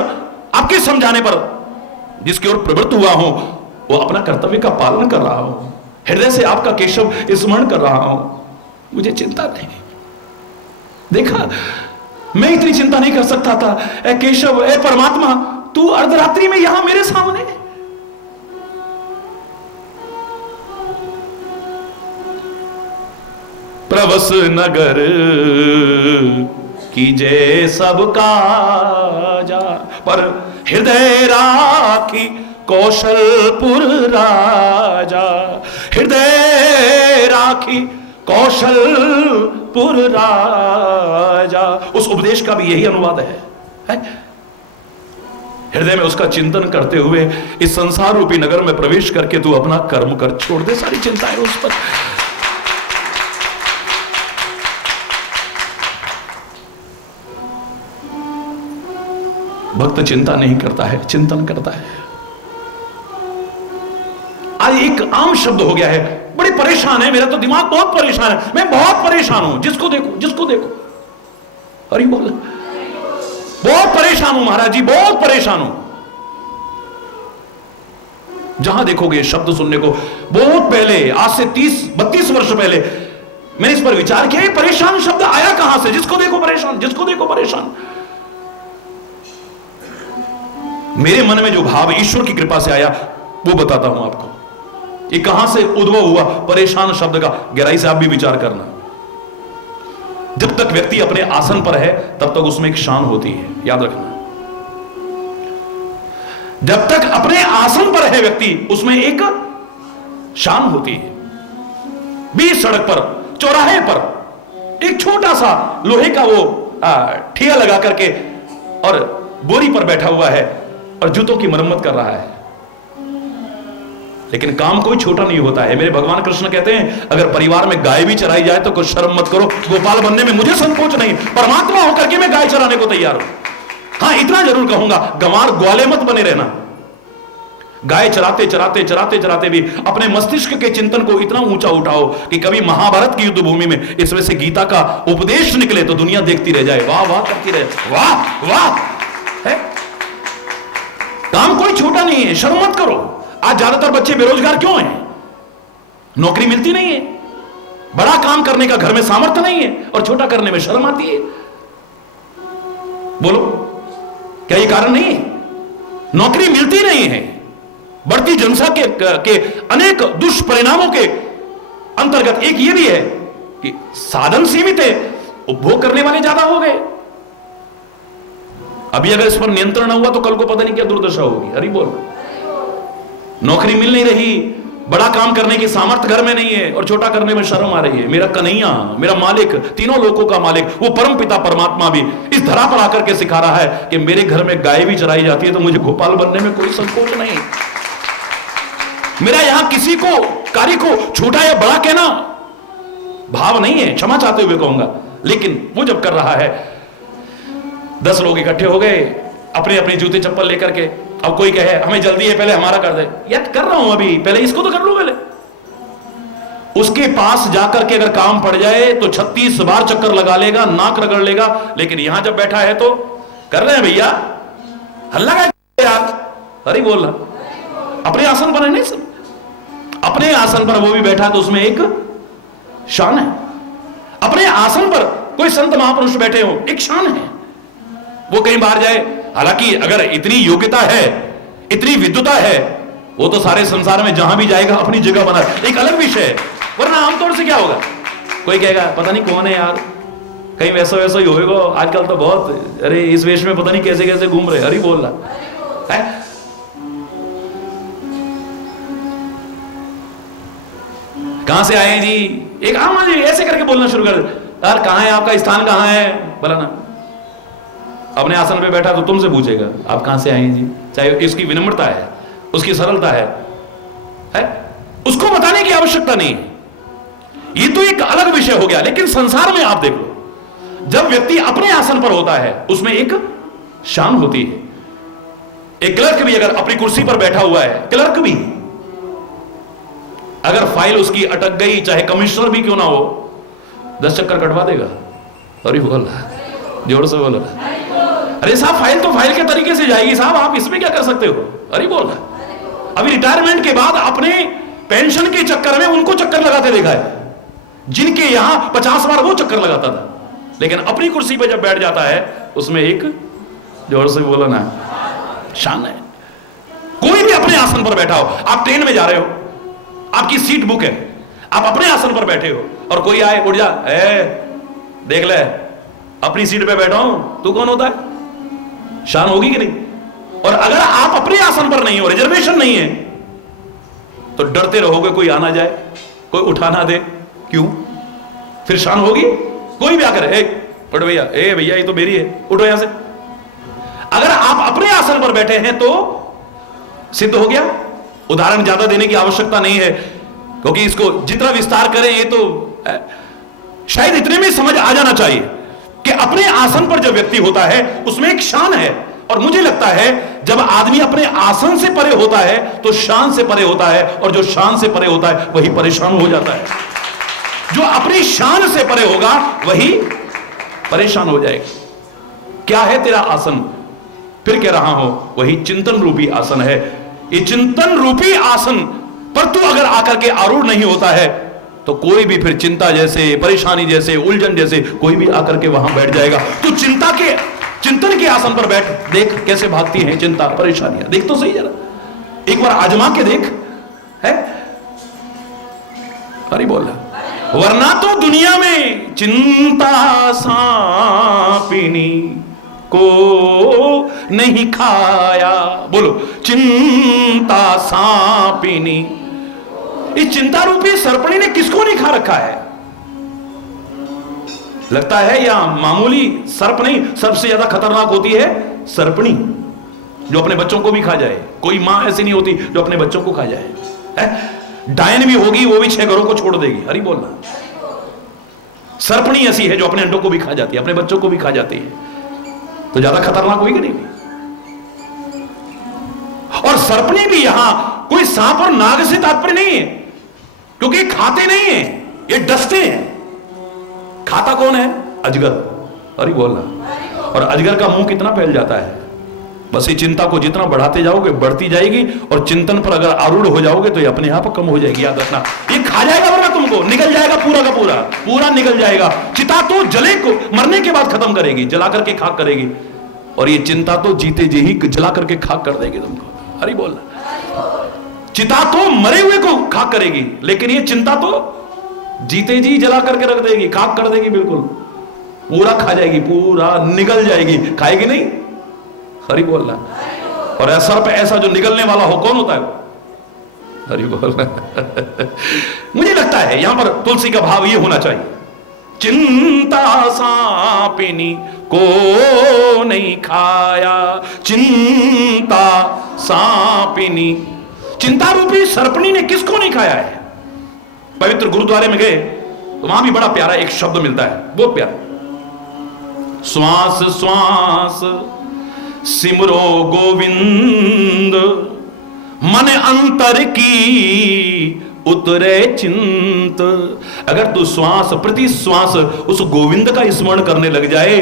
आपके समझाने पर जिसकी ओर प्रवृत्त हुआ हूं, वो अपना कर्तव्य का पालन कर रहा हूं। हृदय से आपका केशव स्मरण कर रहा हूं, मुझे चिंता नहीं। देखा, मैं इतनी चिंता नहीं कर सकता था। ए केशव, ए परमात्मा, तू अर्धरात्रि में यहां मेरे सामने। प्रवस नगर कीजे सबका जा, पर हृदय राखी कौशलपुर राजा। हृदय राखी कौशलपुर राजा, उस उपदेश का भी यही अनुवाद है? हृदय में उसका चिंतन करते हुए इस संसार रूपी नगर में प्रवेश करके तू अपना कर्म कर, छोड़ दे सारी चिंताएं उस पर। भक्त चिंता नहीं करता है, चिंतन करता है। आज एक आम शब्द हो गया है, बड़ी परेशान है, मेरा तो दिमाग बहुत परेशान है, मैं बहुत परेशान हूं, जिसको देखो, जिसको देखो। अरे बोल, बहुत परेशान हूं महाराज जी, बहुत परेशान हूं। जहां देखोगे शब्द सुनने को। बहुत पहले, आज से 30-32 वर्ष पहले मैंने इस पर विचार किया, ये परेशान शब्द आया कहां से? जिसको देखो परेशान, जिसको देखो परेशान। मेरे मन में जो भाव ईश्वर की कृपा से आया वो बताता हूं आपको। ये कहां से उद्भव हुआ परेशान शब्द का, गहराई से आप भी विचार करना। जब तक व्यक्ति अपने आसन पर है तब तक उसमें एक शान होती है, याद रखना। जब तक अपने आसन पर है व्यक्ति, उसमें एक शान होती है। बीच सड़क पर, चौराहे पर एक छोटा सा लोहे का वो ठिया लगा करके और बोरी पर बैठा हुआ है और जूतों की मरम्मत कर रहा है, लेकिन काम कोई छोटा नहीं होता है। मेरे भगवान कृष्ण कहते हैं, अगर परिवार में गाय भी चराई जाए तो कुछ शर्म मत करो, गोपाल बनने में मुझे संकोच नहीं, परमात्मा होकर के मैं गाय चराने को तैयार हूं। हां, इतना जरूर कहूंगा, गंवार ग्वाले मत बने रहना। गाय चराते चराते चराते चराते भी अपने मस्तिष्क के चिंतन को इतना ऊंचा उठाओ कि कभी महाभारत की युद्ध भूमि में इसमें से गीता का उपदेश निकले तो दुनिया देखती रह जाए, वाह वाह करती रहे, वाह वाह। है, काम कोई छोटा नहीं है, शर्म मत करो। आज ज्यादातर बच्चे बेरोजगार क्यों हैं? नौकरी मिलती नहीं है, बड़ा काम करने का घर में सामर्थ्य नहीं है और छोटा करने में शर्म आती है। बोलो, क्या ये कारण नहीं है? नौकरी मिलती नहीं है, बढ़ती जनसंख्या के अनेक दुष्परिणामों के अंतर्गत एक ये भी है कि साधन सीमित है, उपभोग करने वाले ज्यादा हो गए। अभी अगर इस पर नियंत्रण न हुआ तो कल को पता नहीं क्या दुर्दशा होगी। हरि बोल। नौकरी मिल नहीं रही, बड़ा काम करने की सामर्थ्य घर में नहीं है और छोटा करने में शर्म आ रही है। मेरा कन्हैया, मेरा मालिक, तीनों लोकों का मालिक, वो परम पिता परमात्मा भी इस धरा पर आकर के सिखा रहा है कि मेरे घर में गाय भी चराई जाती है तो मुझे गोपाल बनने में कोई संकोच नहीं। मेरा यहां किसी को, कार्य को छोटा या बड़ा कहना भाव नहीं है, क्षमा चाहते हुए कहूंगा। लेकिन वो जब कर रहा है, 10 लोग इकट्ठे हो गए अपने अपने जूते चप्पल लेकर के, अब कोई कहे हमें जल्दी है, पहले हमारा कर दे। यार कर रहा हूं अभी, पहले इसको तो कर लो। पहले उसके पास जाकर के अगर काम पड़ जाए तो 36 बार चक्कर लगा लेगा, नाक रगड़ लेगा, लेकिन यहां जब बैठा है तो कर रहे हैं भैया, हल्ला का यार। अरे बोल रहा, अपने आसन पर है नहीं सब, अपने आसन पर वो भी बैठा तो उसमें एक शान है। अपने आसन पर कोई संत महापुरुष बैठे हो, एक शान है। वो कहीं बाहर जाए, हालांकि अगर इतनी योग्यता है, इतनी विद्वता है, वो तो सारे संसार में जहां भी जाएगा अपनी जगह बना, एक अलग विषय है। वरना आमतौर से क्या होगा, कोई कहेगा पता नहीं कौन है यार, कहीं वैसा वैसा ही होएगा, आजकल तो बहुत, अरे इस वेश में पता नहीं कैसे कैसे घूम रहे। हरि बोल रहा है। कहां से आए जी? एक आम जी ऐसे करके बोलना शुरू कर, यार कहां है आपका स्थान, कहां है बोला ना। अपने आसन पे बैठा तो तुमसे पूछेगा आप कहां से आए हैं जी, चाहे इसकी विनम्रता है, उसकी सरलता है? उसको बताने की आवश्यकता नहीं है। ये तो एक अलग विषय हो गया। लेकिन संसार में आप देख लो, जब व्यक्ति अपने आसन पर होता है उसमें एक शान होती है। एक क्लर्क भी अगर अपनी कुर्सी पर बैठा हुआ है, क्लर्क भी अगर फाइल उसकी अटक गई, चाहे कमिश्नर भी क्यों ना हो, 10 चक्कर कटवा देगा। अरे बोल रहा, जोर से बोल रहा, अरे साहब फाइल तो फाइल के तरीके से जाएगी साहब, आप इसमें क्या कर सकते हो। अरे बोल रहा, अभी रिटायरमेंट के बाद अपने पेंशन के चक्कर में उनको चक्कर लगाते देखा है, जिनके यहां 50 बार वो चक्कर लगाता था, लेकिन अपनी कुर्सी पे जब बैठ जाता है उसमें एक, जोर से बोलो ना, शान है। कोई भी अपने आसन पर बैठा हो, आप ट्रेन में जा रहे हो, आपकी सीट बुक है, आप अपने आसन पर बैठे हो और कोई आए, उठ जा, देख ले अपनी सीट पे बैठा हूं, तू कौन होता है? शान होगी कि नहीं? और अगर आप अपने आसन पर नहीं हो, रिजर्वेशन नहीं है, तो डरते रहोगे कोई आना जाए, कोई उठा ना दे। क्यों? फिर शान होगी? कोई भी आकर उठ भैया, भैया ये तो मेरी है, उठो यहां से। अगर आप अपने आसन पर बैठे हैं तो सिद्ध हो गया। उदाहरण ज्यादा देने की आवश्यकता नहीं है, क्योंकि इसको जितना विस्तार करें ये तो शायद इतने में समझ आ जाना चाहिए कि अपने आसन पर जब व्यक्ति होता है उसमें एक शान है। और मुझे लगता है जब आदमी अपने आसन से परे होता है तो शान से परे होता है, और जो शान से परे होता है वही परेशान हो जाता है। जो अपनी शान से परे होगा वही परेशान हो जाएगा। क्या है तेरा आसन? फिर कह रहा हूं, वही चिंतन रूपी आसन है। ये चिंतन रूपी आसन पर तू अगर आकर के आरूढ़ नहीं होता है तो कोई भी फिर चिंता जैसे, परेशानी जैसे, उलझन जैसे कोई भी आकर के वहां बैठ जाएगा। तू चिंतन के आसन पर बैठ, देख कैसे भागती हैं चिंता, परेशानियां, देख तो सही जरा, एक बार आजमा के देख। है अरे बोल, वरना तो दुनिया में चिंता सांपिनी को नहीं खाया। बोलो, चिंता सांपिनी। इस चिंता रूपी सर्पणी ने किसको नहीं खा रखा है? लगता है या मामूली सर्प नहीं, सबसे ज्यादा खतरनाक होती है सर्पणी, जो अपने बच्चों को भी खा जाए। कोई मां ऐसी नहीं होती जो अपने बच्चों को खा जाए। डायन भी होगी, वो भी 6 घरों को छोड़ देगी। हरी बोलना। सर्पणी ऐसी है जो अपने अंडों को भी खा जाती है, अपने बच्चों को भी खा जाती है। तो ज्यादा खतरनाक हुई कि नहीं? और सर्पणी भी यहां कोई सांप और नाग से तात्पर्य नहीं है, क्योंकि ये खाते नहीं है, ये डसते हैं। खाता कौन है? अजगर। अरे बोलना। और अजगर का मुंह कितना फैल जाता है। बस ये चिंता को जितना बढ़ाते जाओगे बढ़ती जाएगी, और चिंतन पर अगर आरूढ़ हो जाओगे तो ये अपने आप कम हो जाएगी। याद रखना, ये खा जाएगा वरना तुमको, निकल जाएगा पूरा का पूरा, पूरा निकल जाएगा। चिता तो जले को मरने के बाद खत्म करेगी, जला करके खाक करेगी, और ये चिंता तो जीते जी ही जला करके खाक कर देगी तुमको। अरे बोलना। चिता तो मरे हुए को खाक करेगी, लेकिन ये चिंता तो जीते जी जला करके रख देगी, खाक कर देगी, बिल्कुल पूरा खा जाएगी, पूरा निगल जाएगी। खाएगी नहीं? हरि बोलना। और ऐसा सर्प ऐसा जो निगलने वाला हो, कौन होता है वो? हरि बोलना। मुझे लगता है यहां पर तुलसी का भाव ये होना चाहिए, चिंता सांपिनी को नहीं खाया, चिंता सांपिनी। चिंता रूपी सर्पणी ने किसको नहीं खाया है? पवित्र गुरुद्वारे में गए तो वहां भी बड़ा प्यारा एक शब्द मिलता है, बहुत प्यारा। श्वास श्वास सिमरो गोविंद, मन अंतर की उतरे चिंत। अगर तू श्वास प्रति श्वास उस गोविंद का स्मरण करने लग जाए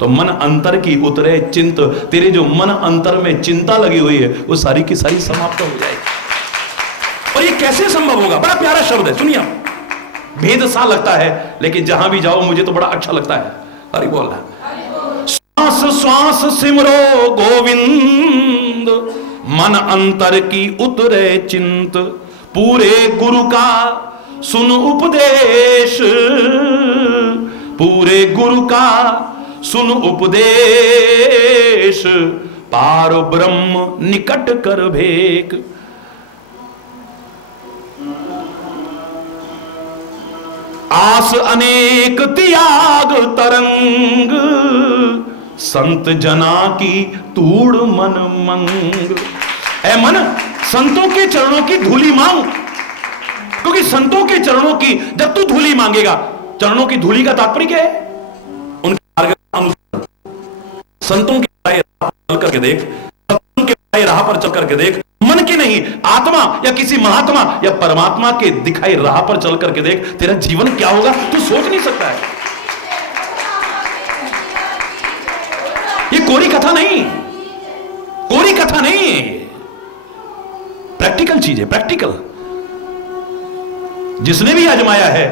तो मन अंतर की उतरे चिंत। तेरे जो मन अंतर में चिंता लगी हुई है वो सारी की सारी समाप्त हो जाएगी। और ये कैसे संभव होगा? बड़ा प्यारा शब्द है, सुनिए। भेद सा लगता है, लेकिन जहां भी जाओ मुझे तो बड़ा अच्छा लगता है। हरि बोल रहा। श्वास श्वास सिमरो गोविंद, मन अंतर की उतरे चिंत। पूरे गुरु का सुन उपदेश, पूरे गुरु का सुन उपदेश। पार ब्रह्म निकट कर भेक। आस अनेक त्याग तरंग, संत जना की तूड़ मन मंग। ऐ मन, संतों के चरणों की धूली मांग, क्योंकि संतों के चरणों की जब तू धूली मांगेगा, चरणों की धूली का तात्पर्य क्या है? उनके मार्ग का अनुसरण। संतों की राह चल करके देख, संतों की राह पर चल करके देख, मन की नहीं, आत्मा या किसी महात्मा या परमात्मा के दिखाई राह पर चल करके देख, तेरा जीवन क्या होगा तू सोच नहीं सकता है। ये कोरी कथा नहीं, कोरी कथा नहीं, प्रैक्टिकल चीज है, प्रैक्टिकल। जिसने भी आजमाया है,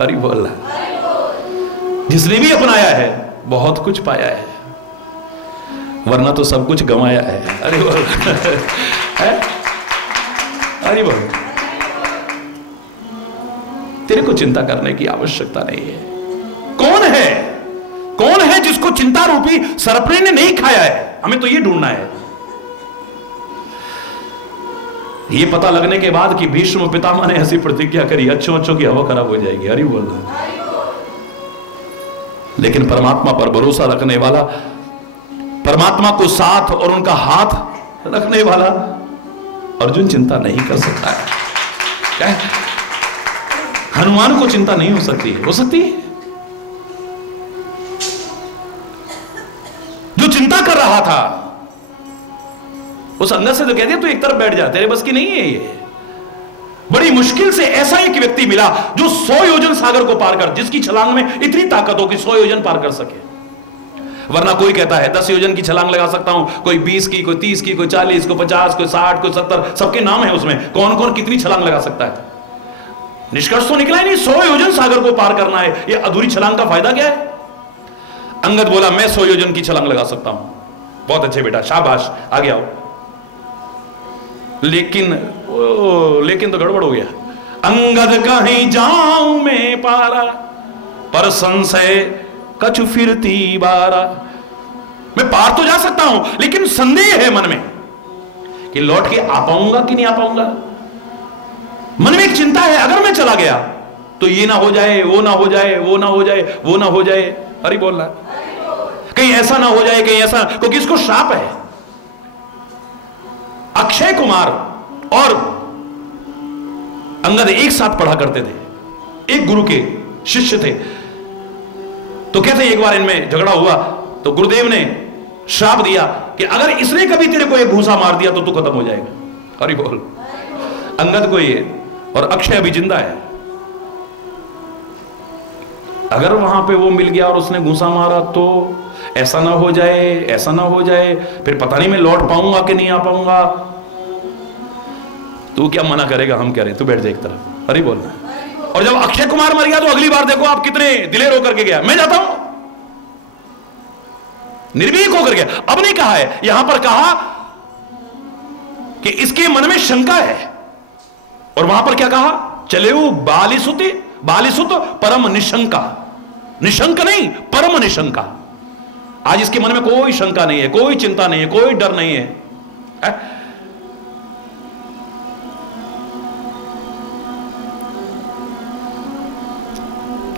हरि बोल रहा, जिसने भी अपनाया है बहुत कुछ पाया है, वरना तो सब कुछ गंवाया है। अरे बोल, अरे बोल। तेरे को चिंता करने की आवश्यकता नहीं है। कौन है, कौन है जिसको चिंता रूपी सर्पणी ने नहीं खाया है? हमें तो ये ढूंढना है। ये पता लगने के बाद कि भीष्म पितामह ने ऐसी प्रतिज्ञा करी, अच्छों अच्छों की हवा खराब हो जाएगी। हरि बोल रहा। लेकिन परमात्मा पर भरोसा रखने वाला, परमात्मा को साथ और उनका हाथ रखने वाला अर्जुन चिंता नहीं कर सकता है। क्या है? हनुमान को चिंता नहीं हो सकती है? हो सकती है। जो चिंता कर रहा था उस अंगद से तो कह दिया तू एक तरफ बैठ जा, तेरे बस की नहीं है ये। बड़ी मुश्किल से ऐसा एक व्यक्ति मिला जो 100 योजन सागर को पार कर, जिसकी छलांग में इतनी ताकत हो कि 100 योजन पार कर सके। वरना कोई कहता है 10 योजन की छलांग लगा सकता हूं, कोई 20 की, कोई 30 की, कोई 40, कोई 50, कोई 60, कोई 70, सबके नाम है उसमें, कौन कौन कितनी छलांग लगा सकता है। निष्कर्ष तो निकला ही नहीं, 100 योजन सागर को पार करना है। ये अधूरी छलांग का फायदा क्या है? अंगद बोला मैं 100 योजन की छलांग लगा सकता हूं। बहुत अच्छे बेटा, शाबाश, आगे आओ। लेकिन तो गड़बड़ हो गया। अंगद कहीं जाऊं मैं पारा, पर संशय कछु फिरती बारा। मैं पार तो जा सकता हूं, लेकिन संदेह है मन में कि लौट के आ पाऊंगा कि नहीं आ पाऊंगा। मन में एक चिंता है, अगर मैं चला गया तो ये ना हो जाए, वो ना हो जाए, वो ना हो जाए, वो ना हो जाए। अरे बोल रहा, कहीं ऐसा ना हो जाए, कहीं ऐसा, क्योंकि इसको श्राप है। अक्षय कुमार और अंगद एक साथ पढ़ा करते थे, एक गुरु के शिष्य थे। तो कहते एक बार इनमें झगड़ा हुआ तो गुरुदेव ने श्राप दिया कि अगर इसने कभी तेरे को एक घूंसा मार दिया तो तू खत्म हो जाएगा। अरे बोल, अंगद को ये, और अक्षय अभी जिंदा है। अगर वहां पे वो मिल गया और उसने घूंसा मारा तो ऐसा ना हो जाए, ऐसा ना हो जाए, फिर पता नहीं मैं लौट पाऊंगा कि नहीं आ पाऊंगा। तू क्या मना करेगा, हम कह रहे, तू बैठ जा एक तरफ। अरे बोल। और जब अक्षय कुमार मर गया तो अगली बार देखो आप कितने दिलेर होकर के गया, मैं जाता हूं, निर्भीक होकर गया। अब नहीं कहा है, यहां पर कहा कि इसके मन में शंका है, और वहां पर क्या कहा, चले बालिसुत परम निशंका, निशंक नहीं परम निशंका। आज इसके मन में कोई शंका नहीं है, कोई चिंता नहीं है, कोई डर नहीं है,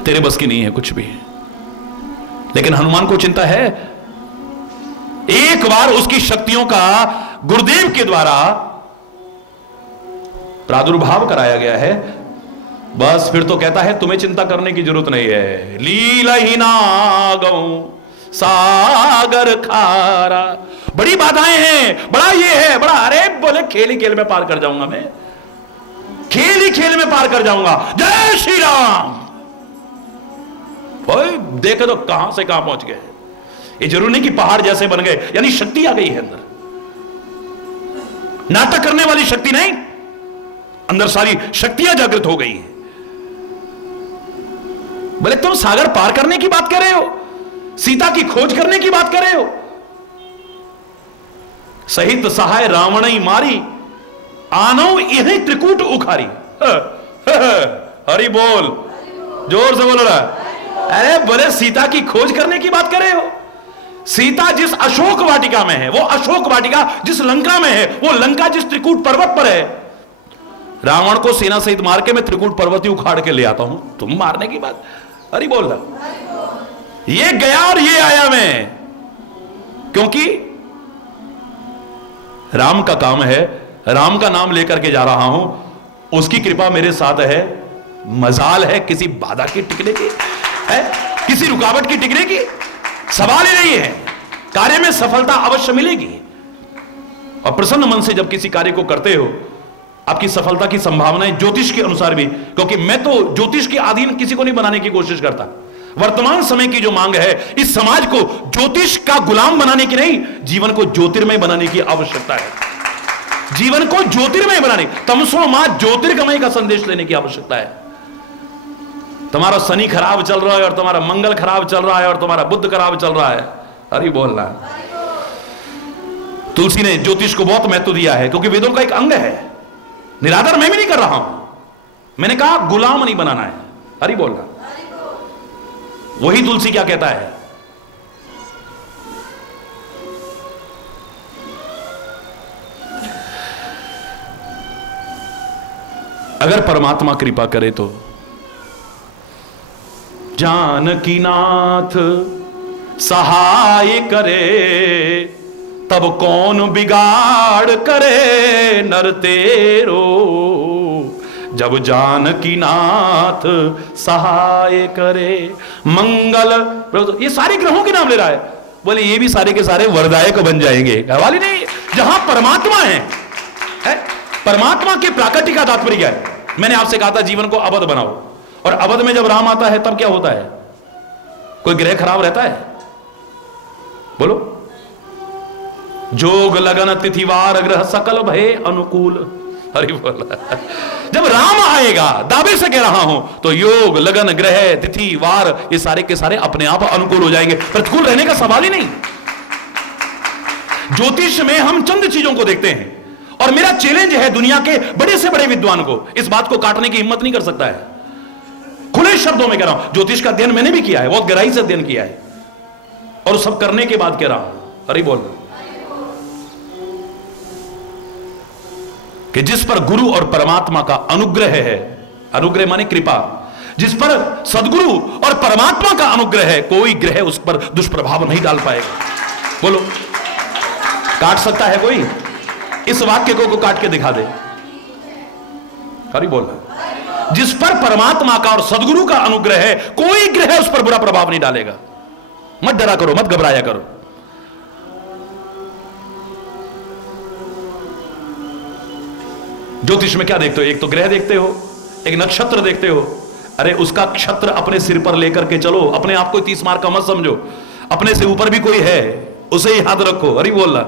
तेरे बस की नहीं है कुछ भी। लेकिन हनुमान को चिंता है, एक बार उसकी शक्तियों का गुरुदेव के द्वारा प्रादुर्भाव कराया गया है, बस फिर तो कहता है तुम्हें चिंता करने की जरूरत नहीं है। लीला ही ना गऊ सागर खारा, बड़ी बाधाएं हैं, बड़ा ये है, बड़ा, अरे बोले खेल ही खेल में पार कर जाऊंगा, मैं खेल ही खेल में पार कर जाऊंगा। जय श्री राम। देखे तो कहां से कहां पहुंच गए। ये जरूर नहीं कि पहाड़ जैसे बन गए, यानी शक्ति आ गई है अंदर, नाटक करने वाली शक्ति नहीं, अंदर सारी शक्तियां जागृत हो गई है। बोले तुम सागर पार करने की बात कर रहे हो, सीता की खोज करने की बात कर रहे हो। सहित सहाय रावण मारी, आनो यही त्रिकूट उखारी। हरि बोल, जोर से बोल रहा है। अरे बोले सीता की खोज करने की बात कर रहे हो। सीता जिस अशोक वाटिका में है, वो अशोक वाटिका जिस लंका में है, वो लंका जिस त्रिकूट पर्वत पर है, रावण को सेना सहित मार के मैं त्रिकूट पर्वत ही उखाड़ के ले आता हूं, तुम मारने की बात। अरे बोल रहा, ये गया और ये आया मैं, क्योंकि राम का काम है, राम का नाम लेकर के जा रहा हूं, उसकी कृपा मेरे साथ है। मजाल है किसी बाधा की टिकने की है, किसी रुकावट की टिकने की सवाल ही नहीं है। कार्य में सफलता अवश्य मिलेगी, और प्रसन्न मन से जब किसी कार्य को करते हो, आपकी सफलता की संभावनाएं ज्योतिष के अनुसार भी, क्योंकि मैं तो ज्योतिष के अधीन किसी को नहीं बनाने की कोशिश करता। वर्तमान समय की जो मांग है, इस समाज को ज्योतिष का गुलाम बनाने की नहीं, जीवन को ज्योतिर्मय बनाने की आवश्यकता है। जीवन को ज्योतिर्मय बनाने, तमसो मां ज्योतिर्गमय का संदेश लेने की आवश्यकता है। तुम्हारा शनि खराब चल रहा है, और तुम्हारा मंगल खराब चल रहा है, और तुम्हारा बुध खराब चल रहा है, अरे बोल रहा है। तुलसी ने ज्योतिष को बहुत महत्व दिया है, क्योंकि वेदों का एक अंग है। निरादर मैं भी नहीं कर रहा हूं, मैंने कहा गुलाम नहीं बनाना है, अरे बोल रहा। वही तुलसी क्या कहता है, अगर परमात्मा कृपा करे तो जानकी नाथ सहाय करे, तब कौन बिगाड़ करे नर तेरो, जब जानकी नाथ सहाय करे। मंगल, ये सारे ग्रहों के नाम ले रहा है, बोले ये भी सारे के सारे वरदायक बन जाएंगे। वाली नहीं, जहां परमात्मा है? परमात्मा के प्राकृतिक का तात्पर्य क्या है? मैंने आपसे कहा था जीवन को अवध बनाओ, और अवध में जब राम आता है तब क्या होता है? कोई ग्रह खराब रहता है? बोलो। जोग लगन तिथिवार ग्रह सकल भय अनुकूल। अरे बोला, जब राम आएगा, दावे से कह रहा हूं, तो योग लगन ग्रह तिथि वार ये सारे के सारे अपने आप अनुकूल हो जाएंगे, प्रतिकूल रहने का सवाल ही नहीं। ज्योतिष में हम चंद चीजों को देखते हैं, और मेरा चैलेंज है दुनिया के बड़े से बड़े विद्वान को, इस बात को काटने की हिम्मत नहीं कर सकता है। खुले शब्दों में कह रहा हूं, ज्योतिष का अध्ययन मैंने भी किया है, बहुत गहराई से अध्ययन किया है, और सब करने के बाद कह रहा हूं अरे बोल, कि जिस पर गुरु और परमात्मा का अनुग्रह है, अनुग्रह माने कृपा, जिस पर सदगुरु और परमात्मा का अनुग्रह है, कोई ग्रह उस पर दुष्प्रभाव नहीं डाल पाएगा। बोलो, काट सकता है कोई? इस वाक्य को काट के दिखा दे। अरे बोल, जिस पर परमात्मा का और सदगुरु का अनुग्रह है, कोई ग्रह उस पर बुरा प्रभाव नहीं डालेगा। मत डरा करो, मत घबराया करो। ज्योतिष में क्या देखते हो? एक तो ग्रह देखते हो, एक नक्षत्र देखते हो। अरे उसका क्षत्र अपने सिर पर लेकर के चलो, अपने आप को 30 मार का मत समझो। अपने से ऊपर भी कोई है, उसे ही याद रखो। अरे बोलना,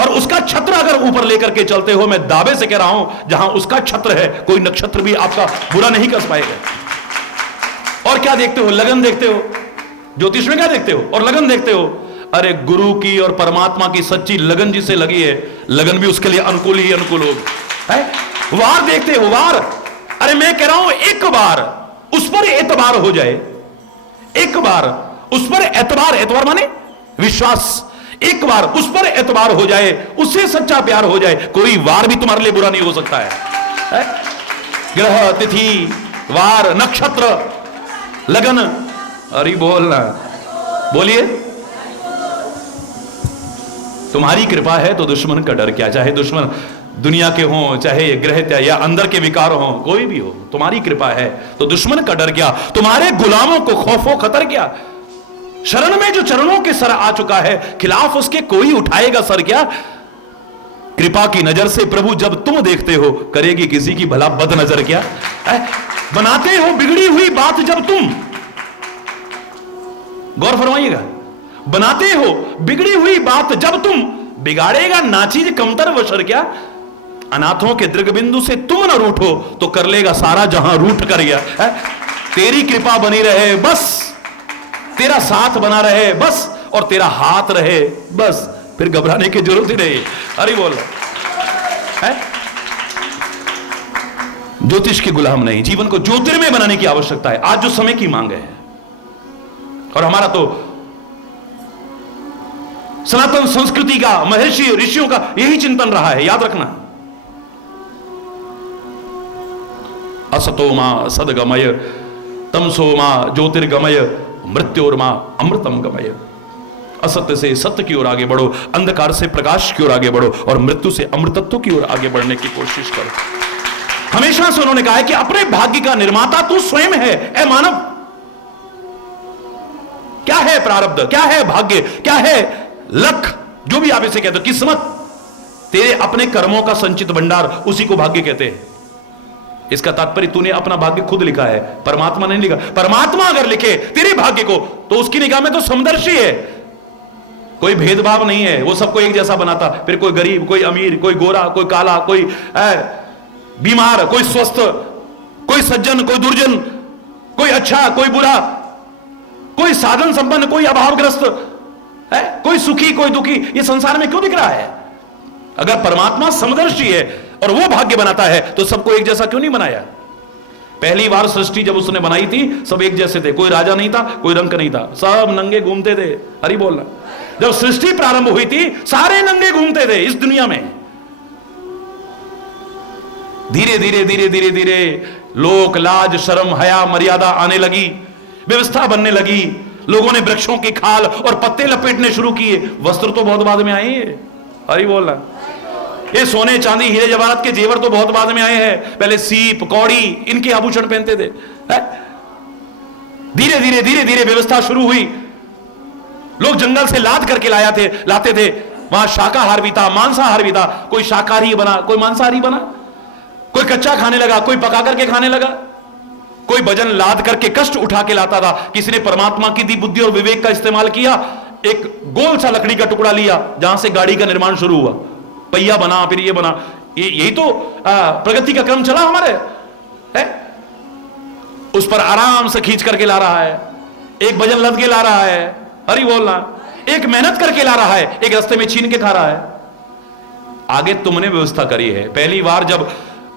और उसका छत्र अगर ऊपर लेकर के चलते हो, मैं दावे से कह रहा हूं, जहां उसका छत्र है, कोई नक्षत्र भी आपका बुरा नहीं कर पाएगा। और क्या देखते हो? लगन देखते हो। ज्योतिष में क्या देखते हो? और लगन देखते हो। अरे गुरु की और परमात्मा की सच्ची लगन जिसे लगी है, लगन भी उसके लिए अनुकूल ही अनुकूल होगी। वार देखते हो, वार। अरे मैं कह रहा हूं, एक बार उस पर एतबार हो जाए, एक बार उस पर एतबार, एतबार माने विश्वास, एक बार उस पर एतबार हो जाए, उससे सच्चा प्यार हो जाए, कोई वार भी तुम्हारे लिए बुरा नहीं हो सकता है। ग्रह, तिथि, वार, नक्षत्र, लगन, अरे बोलना, बोलिए। तुम्हारी कृपा है तो दुश्मन का डर क्या। चाहे दुश्मन दुनिया के हों, चाहे ग्रह या अंदर के विकार हों, कोई भी हो, तुम्हारी कृपा है तो दुश्मन का डर क्या। तुम्हारे गुलामों को खौफो खतर क्या। शरण में जो चरणों के सर आ चुका है, खिलाफ उसके कोई उठाएगा सर क्या। कृपा की नजर से प्रभु जब तुम देखते हो, करेगी किसी की भला बद नजर क्या। बनाते हो बिगड़ी हुई बात जब तुम, गौर फरमाइएगा, बनाते हो बिगड़ी हुई बात जब तुम, बिगाड़ेगा नाचीज कमतर वशर क्या। अनाथों के दृगबिंदु से तुम न रूठो तो कर लेगा सारा जहां रूठ कर गया। तेरी कृपा बनी रहे बस, तेरा साथ बना रहे बस, और तेरा हाथ रहे बस, फिर घबराने की जरूरत ही नहीं। अरे बोल, ज्योतिष के गुलाम नहीं, जीवन को ज्योतिर्मय बनाने की आवश्यकता है। आज जो समय की मांग है, और हमारा तो सनातन संस्कृति का, महर्षि ऋषियों का यही चिंतन रहा है, याद रखना। असतो मां सदगमय, तमसो मां ज्योतिर्गमय, मृत्योर्मा अमृतम गमय। असत्य से सत्य की ओर आगे बढ़ो, अंधकार से प्रकाश की ओर आगे बढ़ो, और मृत्यु से अमृतत्व की ओर आगे बढ़ने की कोशिश करो। हमेशा से उन्होंने कहा है कि अपने भाग्य का निर्माता तू स्वयं है। ए मानव, क्या है प्रारब्ध, क्या है भाग्य, क्या है लक, जो भी आप इसे कहते हो, किस्मत, तेरे अपने कर्मों का संचित भंडार, उसी को भाग्य कहते हैं। इसका तात्पर्य तूने अपना भाग्य खुद लिखा है, परमात्मा ने लिखा। परमात्मा अगर लिखे तेरे भाग्य को, तो उसकी निगाह में तो समदर्शी है, कोई भेदभाव नहीं है, वो सबको एक जैसा बनाता। फिर कोई गरीब, कोई अमीर, कोई गोरा, कोई काला, कोई बीमार, कोई स्वस्थ, कोई सज्जन, कोई दुर्जन, कोई अच्छा, कोई बुरा, कोई साधन संपन्न, कोई अभावग्रस्त, कोई सुखी, कोई दुखी, ये संसार में क्यों दिख रहा है? अगर परमात्मा समदर्शी है और वो भाग्य बनाता है, तो सबको एक जैसा क्यों नहीं बनाया? पहली बार सृष्टि जब उसने बनाई थी, सब एक जैसे थे, कोई राजा नहीं था, कोई रंक नहीं था, सब नंगे घूमते थे। हरि बोलना। जब सृष्टि प्रारंभ हुई थी, सारे नंगे घूमते थे इस दुनिया में। धीरे धीरे धीरे धीरे धीरे लोक लाज शर्म हया मर्यादा आने लगी, व्यवस्था बनने लगी, लोगों ने वृक्षों की खाल और पत्ते लपेटने शुरू किए। वस्त्र तो बहुत बाद में आए हैं। हरि बोलना। ये सोने चांदी हीरे जवाहरात के जेवर तो बहुत बाद में आए हैं, पहले सीप कौड़ी इनके आभूषण पहनते थे। धीरे धीरे धीरे धीरे व्यवस्था शुरू हुई, लोग जंगल से लाद करके लाते थे। वहां शाकाहार भी था, मांसाहार भी था, कोई शाकाहारी बना, कोई मांसाहारी बना, कोई कच्चा खाने लगा, कोई पका करके खाने लगा, कोई वजन लाद करके कष्ट उठा के लाता था। किसी ने परमात्मा की दी बुद्धि और विवेक का इस्तेमाल किया, एक गोल सा लकड़ी का टुकड़ा लिया, जहां से गाड़ी का निर्माण शुरू हुआ, पहिया बना, फिर ये बना। यही तो प्रगति का क्रम चला हमारे है? उस पर आराम से खींच करके ला रहा है, एक वजन लद के ला रहा है, हरि बोलना, एक मेहनत करके ला रहा है, एक रास्ते में छीन के खा रहा है। आगे तुमने व्यवस्था करी है। पहली बार जब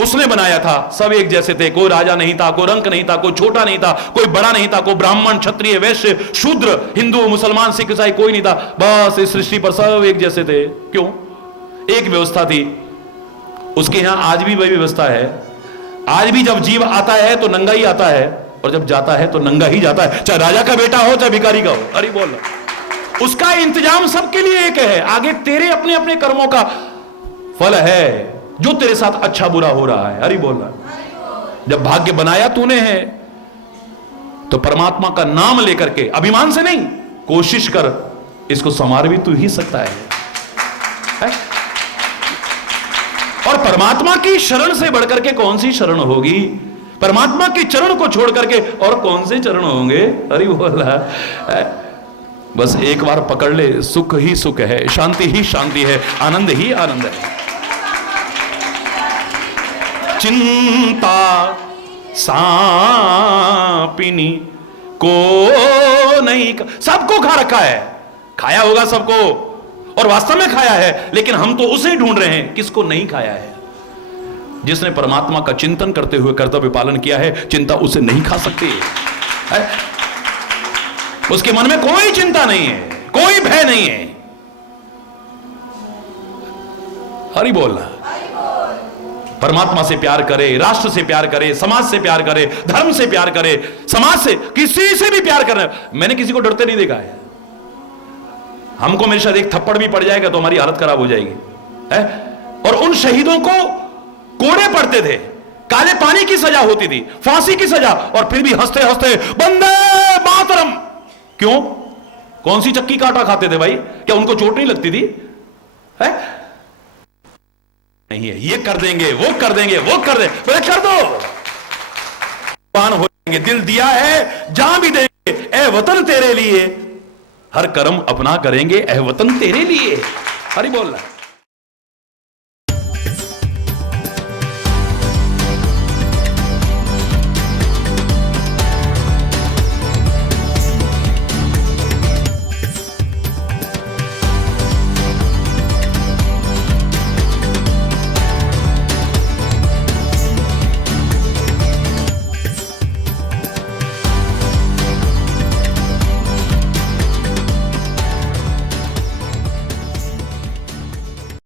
उसने बनाया था, सब एक जैसे थे, कोई राजा नहीं था, कोई रंक नहीं था, कोई छोटा नहीं था, कोई बड़ा नहीं था, कोई ब्राह्मण क्षत्रिय वैश्य शूद्र हिंदू मुसलमान सिख ईसाई कोई नहीं था, बस इस सृष्टि पर सब एक जैसे थे। क्यों? एक व्यवस्था थी। उसके यहां आज भी वही व्यवस्था है। आज भी जब जीव आता है तो नंगा ही आता है, और जब जाता है तो नंगा ही जाता है, चाहे राजा का बेटा हो चाहे भिखारी का हो। अरे बोल, उसका इंतजाम सबके लिए एक है। आगे तेरे अपने अपने कर्मों का फल है, जो तेरे साथ अच्छा बुरा हो रहा है। अरे बोल रहा, जब भाग्य बनाया तूने है तो परमात्मा का नाम लेकर के, अभिमान से नहीं, कोशिश कर, इसको संवार भी तू ही सकता है? और परमात्मा की शरण से बढ़कर के कौन सी शरण होगी? परमात्मा के चरण को छोड़ करके और कौन से चरण होंगे? अरे बोल रहा, बस एक बार पकड़ ले, सुख ही सुख है, शांति ही शांति है, आनंद ही आनंद है। चिंता सांपिनी को नहीं, सबको खा रखा है, खाया होगा सबको, और वास्तव में खाया है, लेकिन हम तो उसे ढूंढ रहे हैं, किसको नहीं खाया है? जिसने परमात्मा का चिंतन करते हुए कर्तव्य पालन किया है, चिंता उसे नहीं खा सकती है। उसके मन में कोई चिंता नहीं है, कोई भय नहीं है। हरि बोल। परमात्मा से प्यार करे, राष्ट्र से प्यार करे, समाज से प्यार करे, धर्म से प्यार करे, समाज से, किसी से भी प्यार करना। मैंने किसी को डरते नहीं देखा है। हमको मेरे शायद एक थप्पड़ भी पड़ जाएगा तो हमारी हालत खराब हो जाएगी, है? और उन शहीदों को कोड़े पड़ते थे, काले पानी की सजा होती थी, फांसी की सजा, और फिर भी हंसते हंसते वंदे मातरम। क्यों? कौन सी चक्की का आटा खाते थे भाई? क्या उनको चोट नहीं लगती थी? है? नहीं है, ये कर देंगे, वो कर देंगे, वो कर दे, बोले कर दो, पान हो जाएंगे। दिल दिया है, जान भी देंगे, ए वतन तेरे लिए, हर कर्म अपना करेंगे, ए वतन तेरे लिए। हरि बोल रहा है।